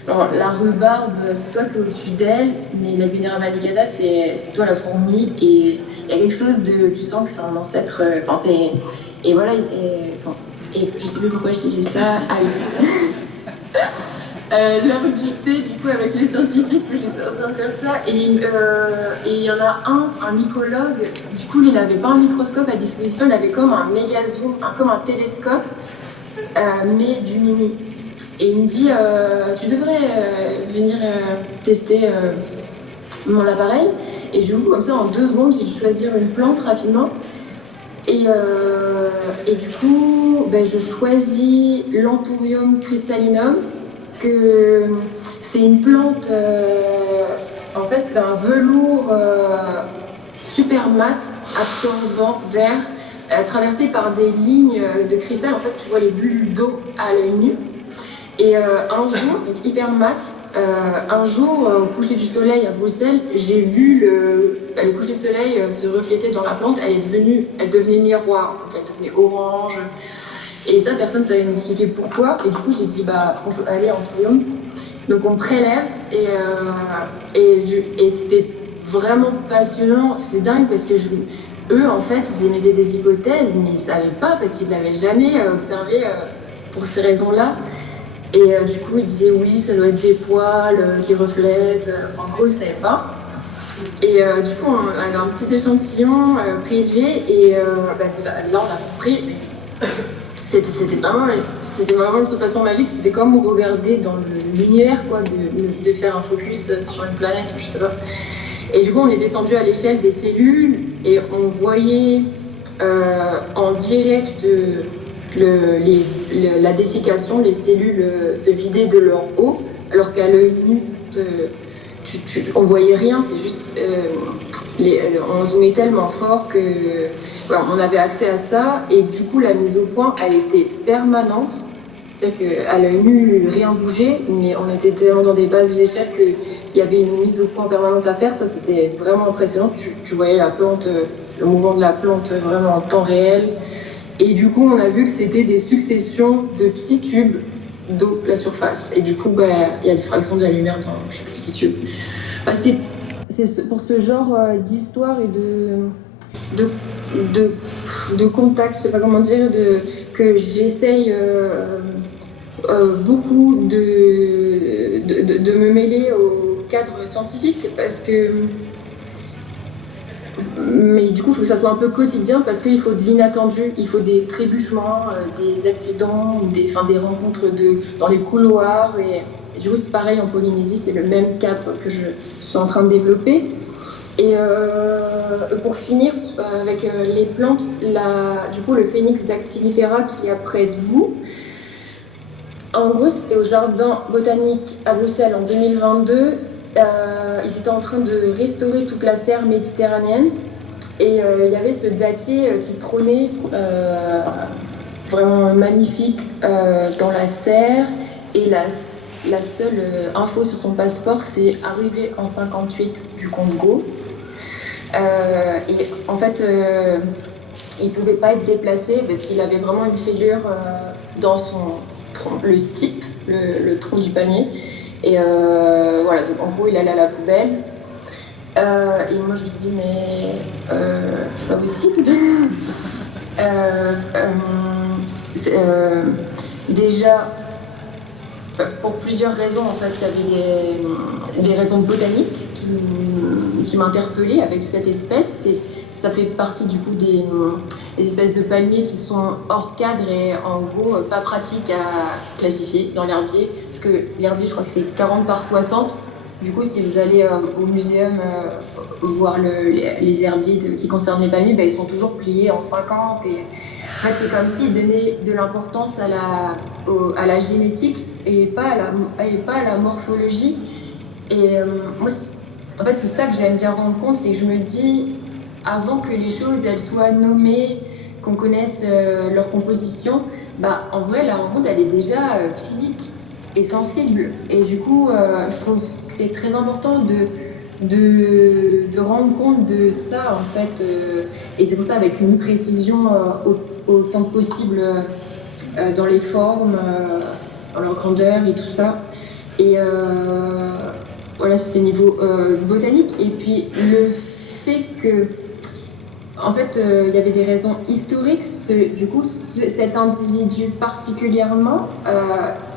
Alors, la rhubarbe, c'est toi qui es au-dessus d'elle, mais la Gunera vallicata, c'est toi la fourmi, et il y a quelque chose de... Tu sens que c'est un ancêtre... Enfin, c'est... Et voilà, et je sais plus pourquoi je disais ça. Ah oui. L'heure du thé, du coup, avec les scientifiques, j'étais en train de faire ça. Et il y en a un mycologue, du coup, il n'avait pas un microscope à disposition, il avait comme un méga zoom, comme un télescope, mais du mini. Et il me dit, tu devrais venir tester mon appareil. Et du coup, comme ça, en 2 secondes, j'ai dû choisir une plante rapidement. Et du coup, je choisis l'Anthurium crystallinum, que c'est une plante, en fait, d'un velours super mat, absorbant, vert, traversé par des lignes de cristal. En fait, tu vois les bulles d'eau à l'œil nu. Et un jour, donc hyper mat, un jour, au coucher du soleil à Bruxelles, j'ai vu le coucher de soleil se refléter dans la plante. Elle devenait miroir, donc elle devenait orange. Et ça, personne ne savait m'expliquer pourquoi. Et du coup, j'ai dit, allez, Anthurium. Donc on prélève, et c'était vraiment passionnant. C'était dingue parce que eux, en fait, ils émettaient des hypothèses, mais ils ne savaient pas parce qu'ils ne l'avaient jamais observé pour ces raisons-là. Et du coup, ils disaient oui, ça doit être des poils qui reflètent. En gros, ils ne savaient pas. Et du coup, on avait un petit échantillon prélevé, et là, on a compris. C'était vraiment une sensation magique. C'était comme regarder dans l'univers, quoi, de faire un focus sur une planète, je sais pas. Et du coup, on est descendu à l'échelle des cellules et on voyait en direct la dessiccation, les cellules se vider de leur eau, alors qu'à l'œil nu, on voyait rien. C'est juste, on zoomait tellement fort que on avait accès à ça, et du coup la mise au point, elle était permanente. C'est-à-dire qu'à l'œil nu, rien bougeait, mais on était tellement dans des bases d'échelle qu'il y avait une mise au point permanente à faire. Ça, c'était vraiment impressionnant. Tu voyais la plante, le mouvement de la plante vraiment en temps réel. Et du coup, on a vu que c'était des successions de petits tubes d'eau, la surface. Et du coup, il y a des fractions de la lumière dans chaque petit tube. C'est pour ce genre d'histoire et de contact, je sais pas comment dire, que j'essaye beaucoup de me mêler au cadre scientifique, parce que... Mais du coup, il faut que ça soit un peu quotidien, parce qu'il faut de l'inattendu, il faut des trébuchements, des accidents, ou des rencontres dans les couloirs. Et du coup, c'est pareil en Polynésie, c'est le même cadre que je suis en train de développer. Et pour finir avec les plantes, du coup, le Phoenix dactylifera qui est près de vous, en gros, c'était au jardin botanique à Bruxelles en 2022. Ils étaient en train de restaurer toute la serre méditerranéenne, et il y avait ce dattier qui trônait, vraiment magnifique, dans la serre, et la seule info sur son passeport, c'est arrivé en 58 du Congo. Et en fait, il ne pouvait pas être déplacé parce qu'il avait vraiment une fêlure dans le stipe, le tronc du palmier. Et voilà, donc en gros, il allait à la poubelle. Et moi, je me suis dit, mais c'est pas possible. Déjà, pour plusieurs raisons, en fait, il y avait des raisons botaniques qui m'interpellaient avec cette espèce. Ça fait partie du coup des espèces de palmiers qui sont hors cadre et en gros pas pratiques à classifier dans l'herbier. Parce que l'herbier, je crois que c'est 40 par 60. Du coup, si vous allez au muséum voir les herbiers qui concernent les palmiers, ils sont toujours pliés en 50. Et en fait, c'est comme s'ils donnaient de l'importance à la génétique et pas à la morphologie. Et moi, en fait, c'est ça que j'aime bien rendre compte, c'est que je me dis, avant que les choses elles soient nommées, qu'on connaisse leur composition, en vrai, la rencontre, elle est déjà physique et sensible. Et du coup, je trouve que c'est très important de rendre compte de ça, en fait. Et c'est pour ça, avec une précision autant que possible dans les formes, dans leur grandeur et tout ça. Et voilà, c'est niveau botanique. Et puis le fait que, en fait, il y avait des raisons historiques. Du coup, cet individu particulièrement,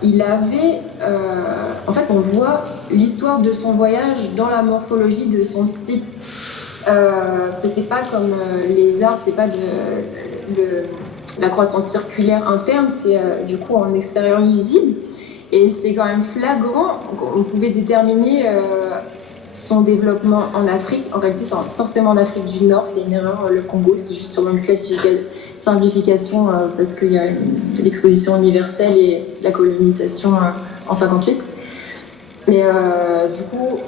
il avait... en fait, on voit l'histoire de son voyage dans la morphologie de son stipe. Parce que c'est pas comme les arbres, c'est pas la croissance circulaire interne, c'est du coup en extérieur visible. Et c'était quand même flagrant. On pouvait déterminer son développement en Afrique. En réalité, c'est forcément en Afrique du Nord. C'est une erreur, le Congo. C'est juste sur une simplification parce qu'il y a l'exposition universelle et la colonisation en 58. Mais du coup,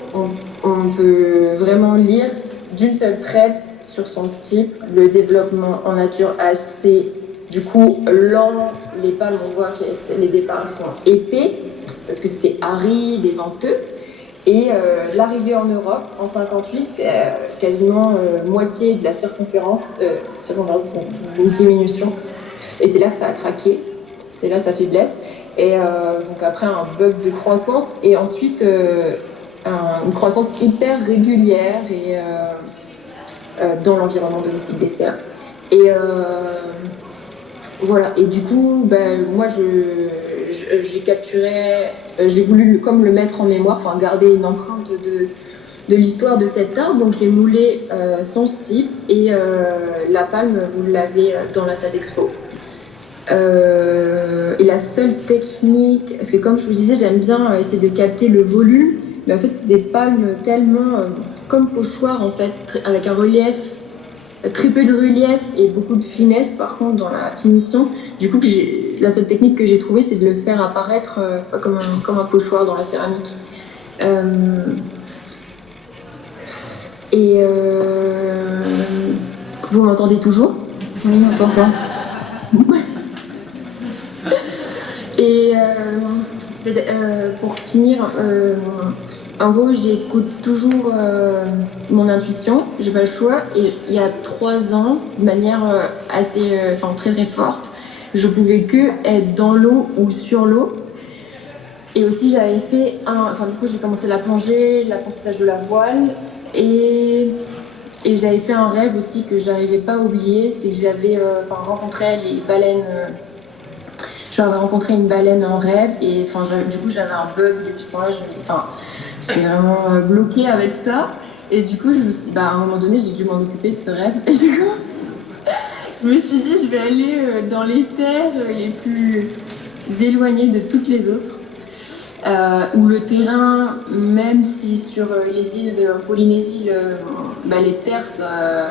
on peut vraiment lire d'une seule traite sur son stipe le développement en nature assez, du coup, lent. Les palmes, on voit que les départs sont épais parce que c'était aride et venteux. Et l'arrivée en Europe en 58, quasiment moitié de la circonférence, une diminution. Et c'est là que ça a craqué, c'est là sa faiblesse. Et donc après un bug de croissance et ensuite une croissance hyper régulière et dans l'environnement domestique des cerfs. Et voilà. Et du coup, moi j'ai capturé, j'ai voulu comme le mettre en mémoire, enfin garder une empreinte de l'histoire de cet arbre. Donc j'ai moulé son stipe et la palme, vous l'avez dans la salle d'expo. Et la seule technique, parce que comme je vous disais, j'aime bien essayer de capter le volume, mais en fait c'est des palmes tellement comme pochoir en fait, avec un relief, très peu de relief et beaucoup de finesse par contre dans la finition. Du coup, la seule technique que j'ai trouvée, c'est de le faire apparaître comme un pochoir dans la céramique. Et vous m'entendez toujours? Oui, on t'entend. Et pour finir, en gros, j'écoute toujours mon intuition, j'ai pas le choix. Et il y a 3 ans, de manière assez, très très forte, je pouvais que être dans l'eau ou sur l'eau. Et aussi, j'avais fait du coup, j'ai commencé la plongée, l'apprentissage de la voile, et j'avais fait un rêve aussi que j'arrivais pas à oublier, c'est que j'avais rencontré les baleines. J'avais rencontré une baleine en rêve et du coup j'avais un bug depuis ce temps-là. J'étais vraiment bloquée avec ça et du coup je me suis dit, à un moment donné j'ai dû m'en occuper de ce rêve et du coup je me suis dit je vais aller dans les terres les plus éloignées de toutes les autres où le terrain, même si sur les îles de Polynésie les terres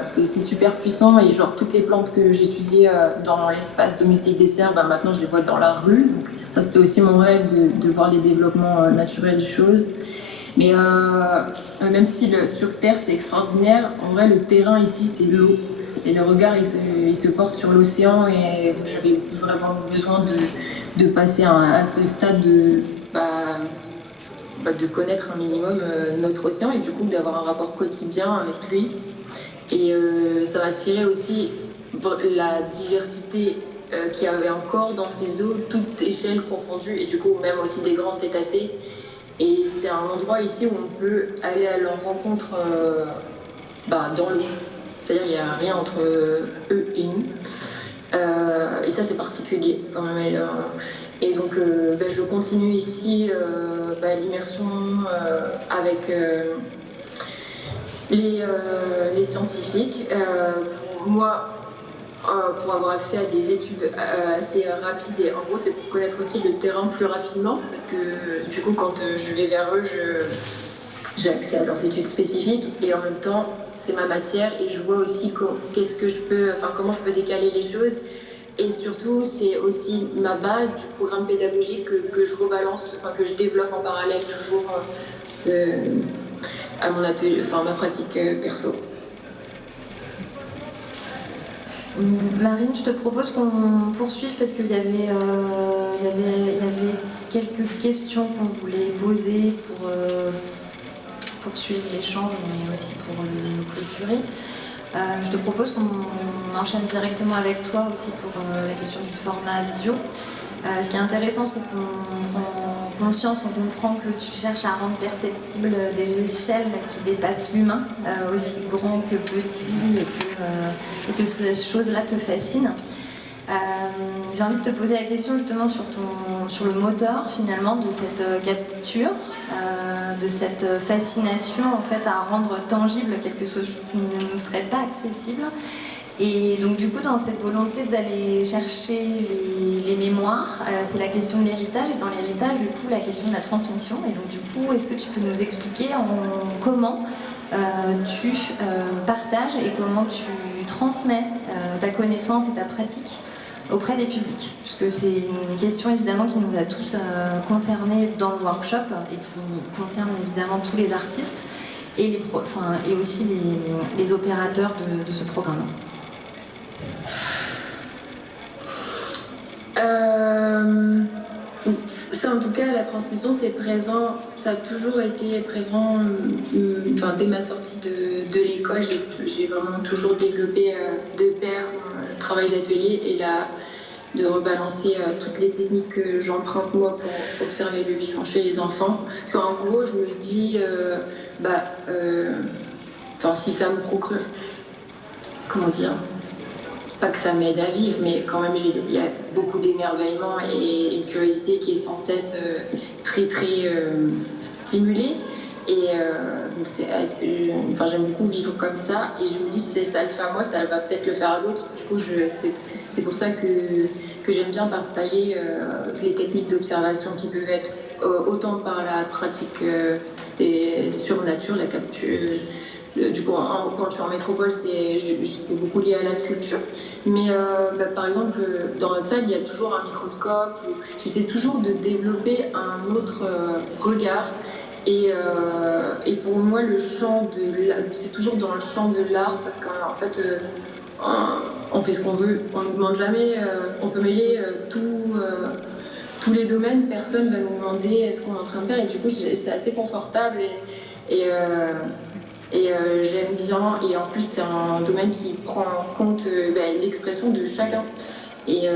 c'est super puissant et genre toutes les plantes que j'étudiais dans l'espace domestique des cerfs, maintenant je les vois dans la rue. Donc, ça c'était aussi mon rêve de voir les développements naturels des choses. Mais même si sur terre c'est extraordinaire, en vrai le terrain ici c'est l'eau et le regard il se porte sur l'océan et j'avais vraiment besoin de passer à ce stade de connaître un minimum notre océan et du coup d'avoir un rapport quotidien avec lui. Et ça m'a tiré aussi la diversité qu'il y avait encore dans ces eaux, toutes échelles confondues et du coup même aussi des grands cétacés. Et c'est un endroit ici où on peut aller à leur rencontre dans l'eau. C'est-à-dire qu'il n'y a rien entre eux et nous. Et ça c'est particulier quand même. Et donc je continue ici l'immersion avec les scientifiques. Pour moi, pour avoir accès à des études assez rapides et en gros c'est pour connaître aussi le terrain plus rapidement parce que du coup quand je vais vers eux j'ai accès à leurs études spécifiques et en même temps c'est ma matière et je vois aussi comment je peux décaler les choses. Et surtout, c'est aussi ma base du programme pédagogique que je rebalance, que je développe en parallèle toujours à mon atelier, ma pratique perso. Marine, je te propose qu'on poursuive parce qu'il y avait quelques questions qu'on voulait poser poursuivre l'échange, mais aussi pour le clôturer. Je te propose qu'on enchaîne directement avec toi aussi pour la question du format visio. Ce qui est intéressant, c'est qu'on prend conscience, on comprend que tu cherches à rendre perceptibles des échelles qui dépassent l'humain, aussi grand que petit, et que ces choses-là te fascinent. J'ai envie de te poser la question justement sur le moteur finalement de cette capture, de cette fascination en fait à rendre tangible quelque chose qui ne nous serait pas accessible. Et donc du coup dans cette volonté d'aller chercher les mémoires, c'est la question de l'héritage, et dans l'héritage du coup la question de la transmission. Et donc du coup est-ce que tu peux nous expliquer comment tu partages et comment tu transmets ta connaissance et ta pratique auprès des publics, puisque c'est une question évidemment qui nous a tous concernés dans le workshop et qui concerne évidemment tous les artistes et, et aussi les opérateurs de ce programme. Ça, en tout cas, la transmission, c'est présent, ça a toujours été présent. Dès ma sortie de l'école, j'ai vraiment toujours développé de pair le travail d'atelier et de rebalancer toutes les techniques que j'emprunte moi pour observer le vivant chez les enfants. Parce qu'en gros, je me dis, si ça me procure, comment dire, pas que ça m'aide à vivre, mais quand même il y a beaucoup d'émerveillement et une curiosité qui est sans cesse très très stimulée. Et donc j'aime beaucoup vivre comme ça, et je me dis si ça le fait à moi, ça va peut-être le faire à d'autres. Du coup c'est pour ça que j'aime bien partager les techniques d'observation qui peuvent être autant par la pratique sur nature, la capture. Du coup, quand je suis en métropole, c'est beaucoup lié à la sculpture. Mais par exemple, dans la salle, il y a toujours un microscope. J'essaie toujours de développer un autre regard. Et pour moi, c'est toujours dans le champ de l'art, parce qu'en fait, on fait ce qu'on veut. On ne nous demande jamais, on peut mêler tous les domaines. Personne ne va nous demander ce qu'on est en train de faire. Et du coup, c'est assez confortable. Et j'aime bien, et en plus c'est un domaine qui prend en compte l'expression de chacun, et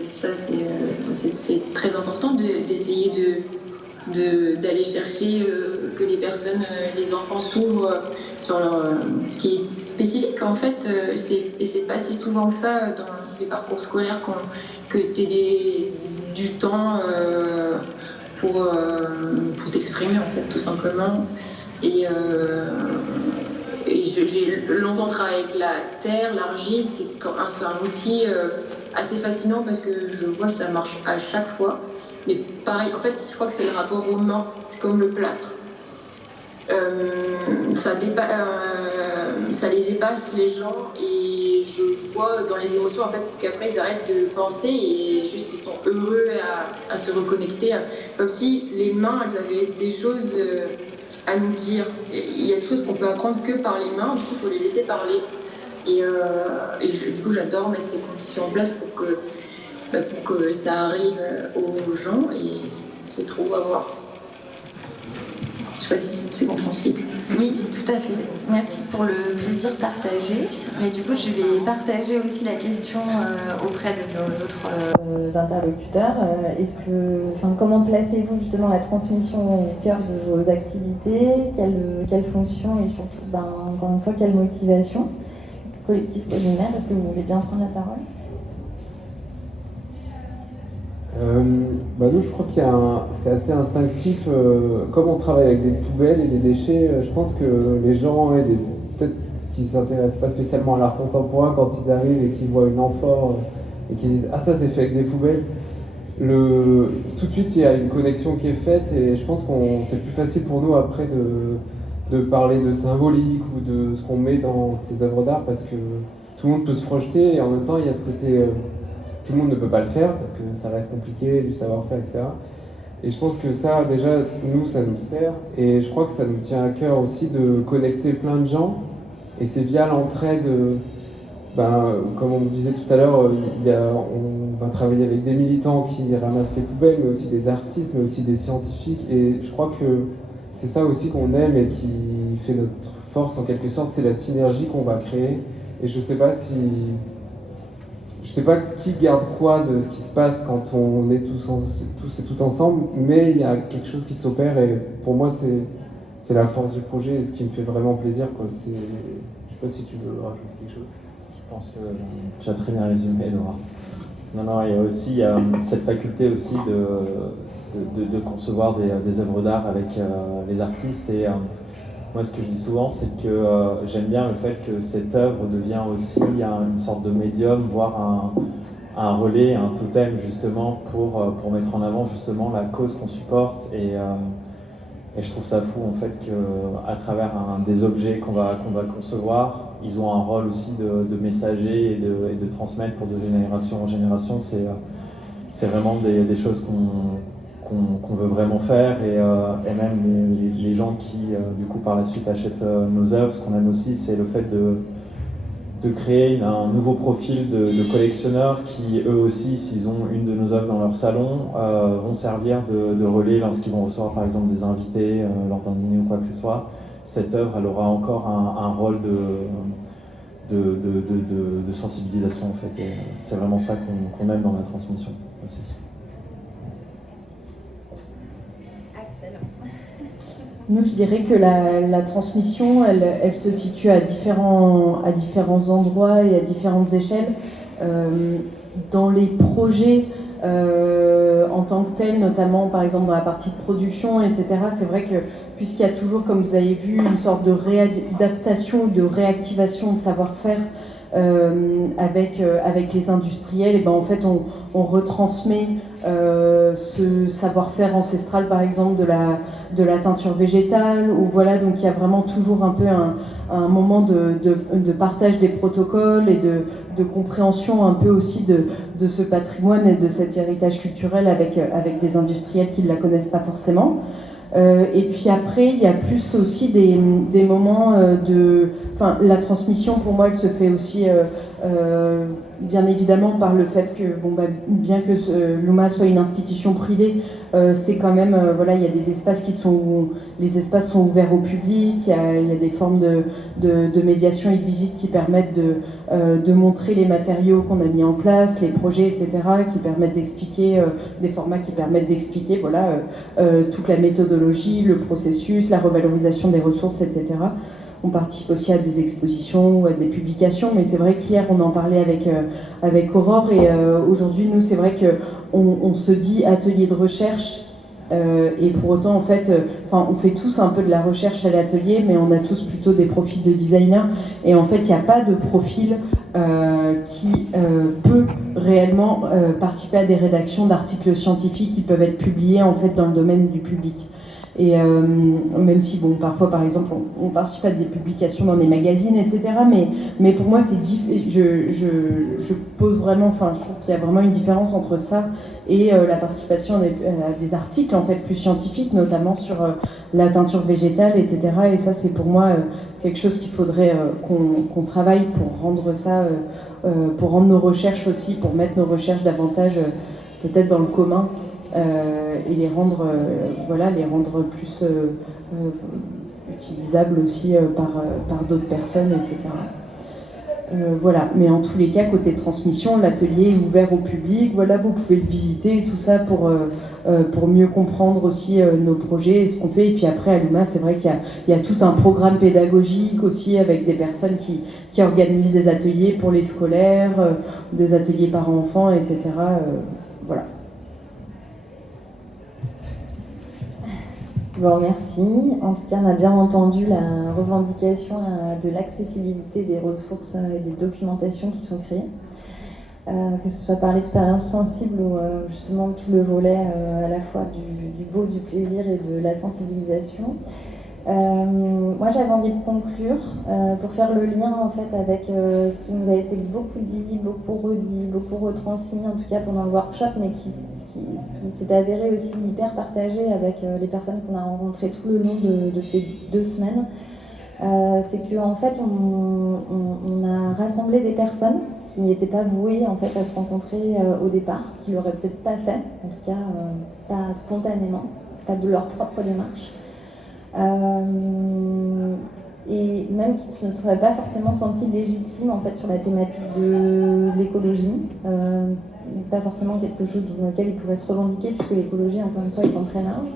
ça c'est très important d'essayer d'aller chercher que les personnes, les enfants s'ouvrent sur ce qui est spécifique en fait, et c'est pas si souvent que ça dans les parcours scolaires que tu aies du temps pour t'exprimer en fait, tout simplement. Et j'ai longtemps travaillé avec la terre, l'argile. C'est un outil assez fascinant parce que je vois que ça marche à chaque fois. Mais pareil, en fait, je crois que c'est le rapport aux mains. C'est comme le plâtre. Ça les dépasse, les gens, et je vois dans les émotions, en fait, c'est qu'après ils arrêtent de penser et juste ils sont heureux à se reconnecter. Comme si les mains, elles avaient des choses à nous dire. Il y a des choses qu'on peut apprendre que par les mains, du coup il faut les laisser parler. Et du coup j'adore mettre ces conditions en place pour que ça arrive aux gens, et c'est trop à voir. Je sais pas si c'est compréhensible. Oui, tout à fait. Merci pour le plaisir partagé. Mais du coup, je vais partager aussi la question auprès de nos autres interlocuteurs. Comment placez-vous justement la transmission au cœur de vos activités? Quelle fonction, et surtout, encore une fois, quelle motivation? Collectif Polymère, est-ce que vous voulez bien prendre la parole? Nous, je crois c'est assez instinctif. Comme on travaille avec des poubelles et des déchets, je pense que les gens, peut-être qui ne s'intéressent pas spécialement à l'art contemporain, quand ils arrivent et qu'ils voient une amphore et qu'ils disent « Ah, ça c'est fait avec des poubelles », tout de suite il y a une connexion qui est faite, et je pense que c'est plus facile pour nous après de parler de symbolique ou de ce qu'on met dans ces œuvres d'art, parce que tout le monde peut se projeter, et en même temps il y a ce côté... tout le monde ne peut pas le faire parce que ça reste compliqué, du savoir-faire, etc. Et je pense que ça, déjà, ça nous sert. Et je crois que ça nous tient à cœur aussi de connecter plein de gens. Et c'est via l'entraide, comme on vous disait tout à l'heure, on va travailler avec des militants qui ramassent les poubelles, mais aussi des artistes, mais aussi des scientifiques. Et je crois que c'est ça aussi qu'on aime et qui fait notre force en quelque sorte, c'est la synergie qu'on va créer. Et je sais pas qui garde quoi de ce qui se passe quand on est tous et tout ensemble, mais il y a quelque chose qui s'opère et pour moi c'est la force du projet et ce qui me fait vraiment plaisir, quoi. Je sais pas si tu veux rajouter quelque chose. Je pense que tu as très bien résumé, Laura. Non, il y a aussi cette faculté aussi de concevoir des œuvres d'art avec les artistes. Et moi, ce que je dis souvent, c'est que j'aime bien le fait que cette œuvre devient aussi une sorte de médium, voire un relais, un totem, justement, pour mettre en avant justement la cause qu'on supporte. Et je trouve ça fou, en fait, qu'à travers des objets qu'on va concevoir, ils ont un rôle aussi de messager et de transmettre pour de génération en génération. C'est vraiment des choses qu'on veut vraiment faire et même les gens qui, du coup, par la suite achètent nos œuvres, ce qu'on aime aussi, c'est le fait de créer un nouveau profil de collectionneurs qui, eux aussi, s'ils ont une de nos œuvres dans leur salon, vont servir de relais lorsqu'ils vont recevoir, par exemple, des invités lors d'un dîner ou quoi que ce soit. Cette œuvre, elle aura encore un rôle de sensibilisation, en fait. Et c'est vraiment ça qu'on aime dans la transmission aussi. Nous, je dirais que la transmission, elle se situe à différents endroits et à différentes échelles. Dans les projets en tant que tels, notamment par exemple dans la partie de production, etc., c'est vrai que puisqu'il y a toujours, comme vous avez vu, une sorte de réadaptation, de réactivation de savoir-faire avec les industriels, et ben en fait on retransmet ce savoir-faire ancestral, par exemple de la teinture végétale, ou voilà, donc il y a vraiment toujours un peu un moment de partage des protocoles et de compréhension un peu aussi de ce patrimoine et de cet héritage culturel avec des industriels qui ne la connaissent pas forcément. Et puis après, il y a plus aussi des moments Enfin, la transmission, pour moi, elle se fait aussi, bien évidemment, par le fait que, bien que l'UMA soit une institution privée, c'est quand même, voilà, il y a des espaces les espaces sont ouverts au public, il y a des formes de médiation et de visite qui permettent de montrer les matériaux qu'on a mis en place, les projets, etc., qui permettent d'expliquer, des formats qui permettent d'expliquer, voilà, toute la méthodologie, le processus, la revalorisation des ressources, etc. On participe aussi à des expositions ou à des publications, mais c'est vrai qu'hier on en parlait avec Aurore et aujourd'hui nous c'est vrai qu'on se dit atelier de recherche et pour autant en fait, on fait tous un peu de la recherche à l'atelier, mais on a tous plutôt des profils de designers et en fait il n'y a pas de profil qui peut réellement participer à des rédactions d'articles scientifiques qui peuvent être publiés en fait dans le domaine du public. Et même si, bon, parfois, par exemple, on participe à des publications dans des magazines, etc. Mais pour moi, je pose vraiment, enfin, je trouve qu'il y a vraiment une différence entre ça et la participation à des articles, en fait, plus scientifiques, notamment sur la teinture végétale, etc. Et ça, c'est pour moi quelque chose qu'il faudrait qu'on travaille pour rendre ça, pour rendre nos recherches aussi, pour mettre nos recherches davantage, peut-être dans le commun. Et les rendre plus utilisables aussi par d'autres personnes, etc. Voilà, mais en tous les cas, côté transmission, l'atelier est ouvert au public, voilà, vous pouvez le visiter, tout ça pour mieux comprendre aussi nos projets et ce qu'on fait. Et puis après, à l'UMA, c'est vrai qu'il y a tout un programme pédagogique aussi avec des personnes qui organisent des ateliers pour les scolaires, des ateliers parents-enfants, etc. Voilà. Bon, merci. En tout cas, on a bien entendu la revendication de l'accessibilité des ressources et des documentations qui sont créées, que ce soit par l'expérience sensible ou justement tout le volet à la fois du beau, du plaisir et de la sensibilisation. Moi, j'avais envie de conclure pour faire le lien en fait avec ce qui nous a été beaucoup dit, beaucoup redit, beaucoup retransmis, en tout cas pendant le workshop, mais qui s'est avéré aussi hyper partagé avec les personnes qu'on a rencontrées tout le long de ces 2 semaines. C'est qu'en fait, on a rassemblé des personnes qui n'étaient pas vouées en fait à se rencontrer au départ, qui l'auraient peut-être pas fait, en tout cas pas spontanément, pas de leur propre démarche. Et même qui ne seraient pas forcément sentis légitimes en fait sur la thématique de l'écologie, pas forcément quelque chose dans lequel ils pourraient se revendiquer puisque l'écologie encore une fois étant très large.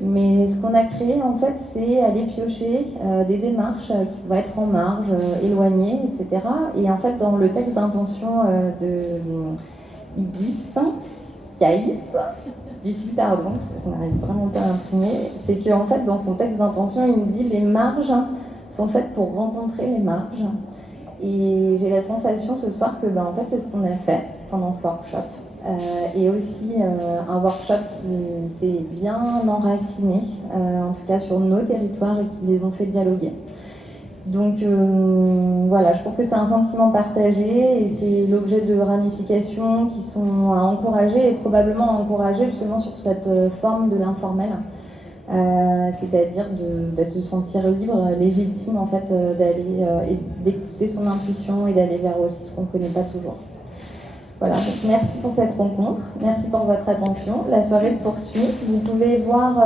Mais ce qu'on a créé en fait, c'est aller piocher des démarches qui pouvaient être en marge, éloignées, etc. Et en fait, dans le texte d'intention de Caïs, pardon, je n'arrive vraiment pas à imprimer, c'est qu'en fait, dans son texte d'intention, il nous dit les marges sont faites pour rencontrer les marges. Et j'ai la sensation ce soir que en fait, c'est ce qu'on a fait pendant ce workshop. Et aussi un workshop qui s'est bien enraciné, en tout cas sur nos territoires, et qui les ont fait dialoguer. Donc voilà, je pense que c'est un sentiment partagé et c'est l'objet de ramifications qui sont à encourager et probablement à encourager justement sur cette forme de l'informel, c'est-à-dire de se sentir libre, légitime en fait d'aller et d'écouter son intuition et d'aller vers aussi ce qu'on ne connaît pas toujours. Voilà, donc merci pour cette rencontre, merci pour votre attention. La soirée se poursuit. Vous pouvez voir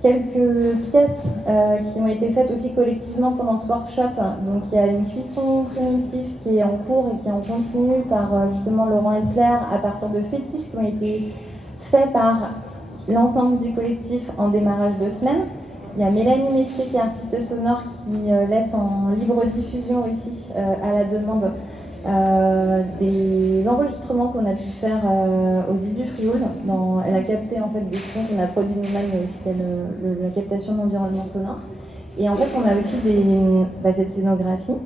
quelques pièces qui ont été faites aussi collectivement pendant ce workshop. Donc il y a une cuisson primitive qui est en cours et qui est en continu par justement Laurent Hessler à partir de fétiches qui ont été faits par l'ensemble du collectif en démarrage de semaine. Il y a Mélanie Métier qui est artiste sonore qui laisse en libre diffusion aussi à la demande des enregistrements qu'on a pu faire aux îles du Frioul. Elle a capté en fait des sons qu'on a produits nous-mêmes, mais aussi la captation d'environnement sonore. Et en fait, on a aussi cette scénographie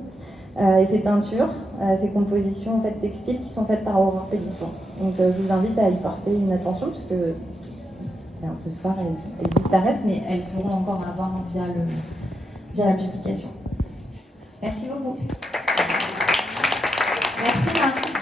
et ces teintures, ces compositions en fait textiles qui sont faites par Aurore Pélisson. Donc, je vous invite à y porter une attention puisque ce soir elles disparaissent, mais elles seront encore à voir via la publication. Merci beaucoup. Merci Marc.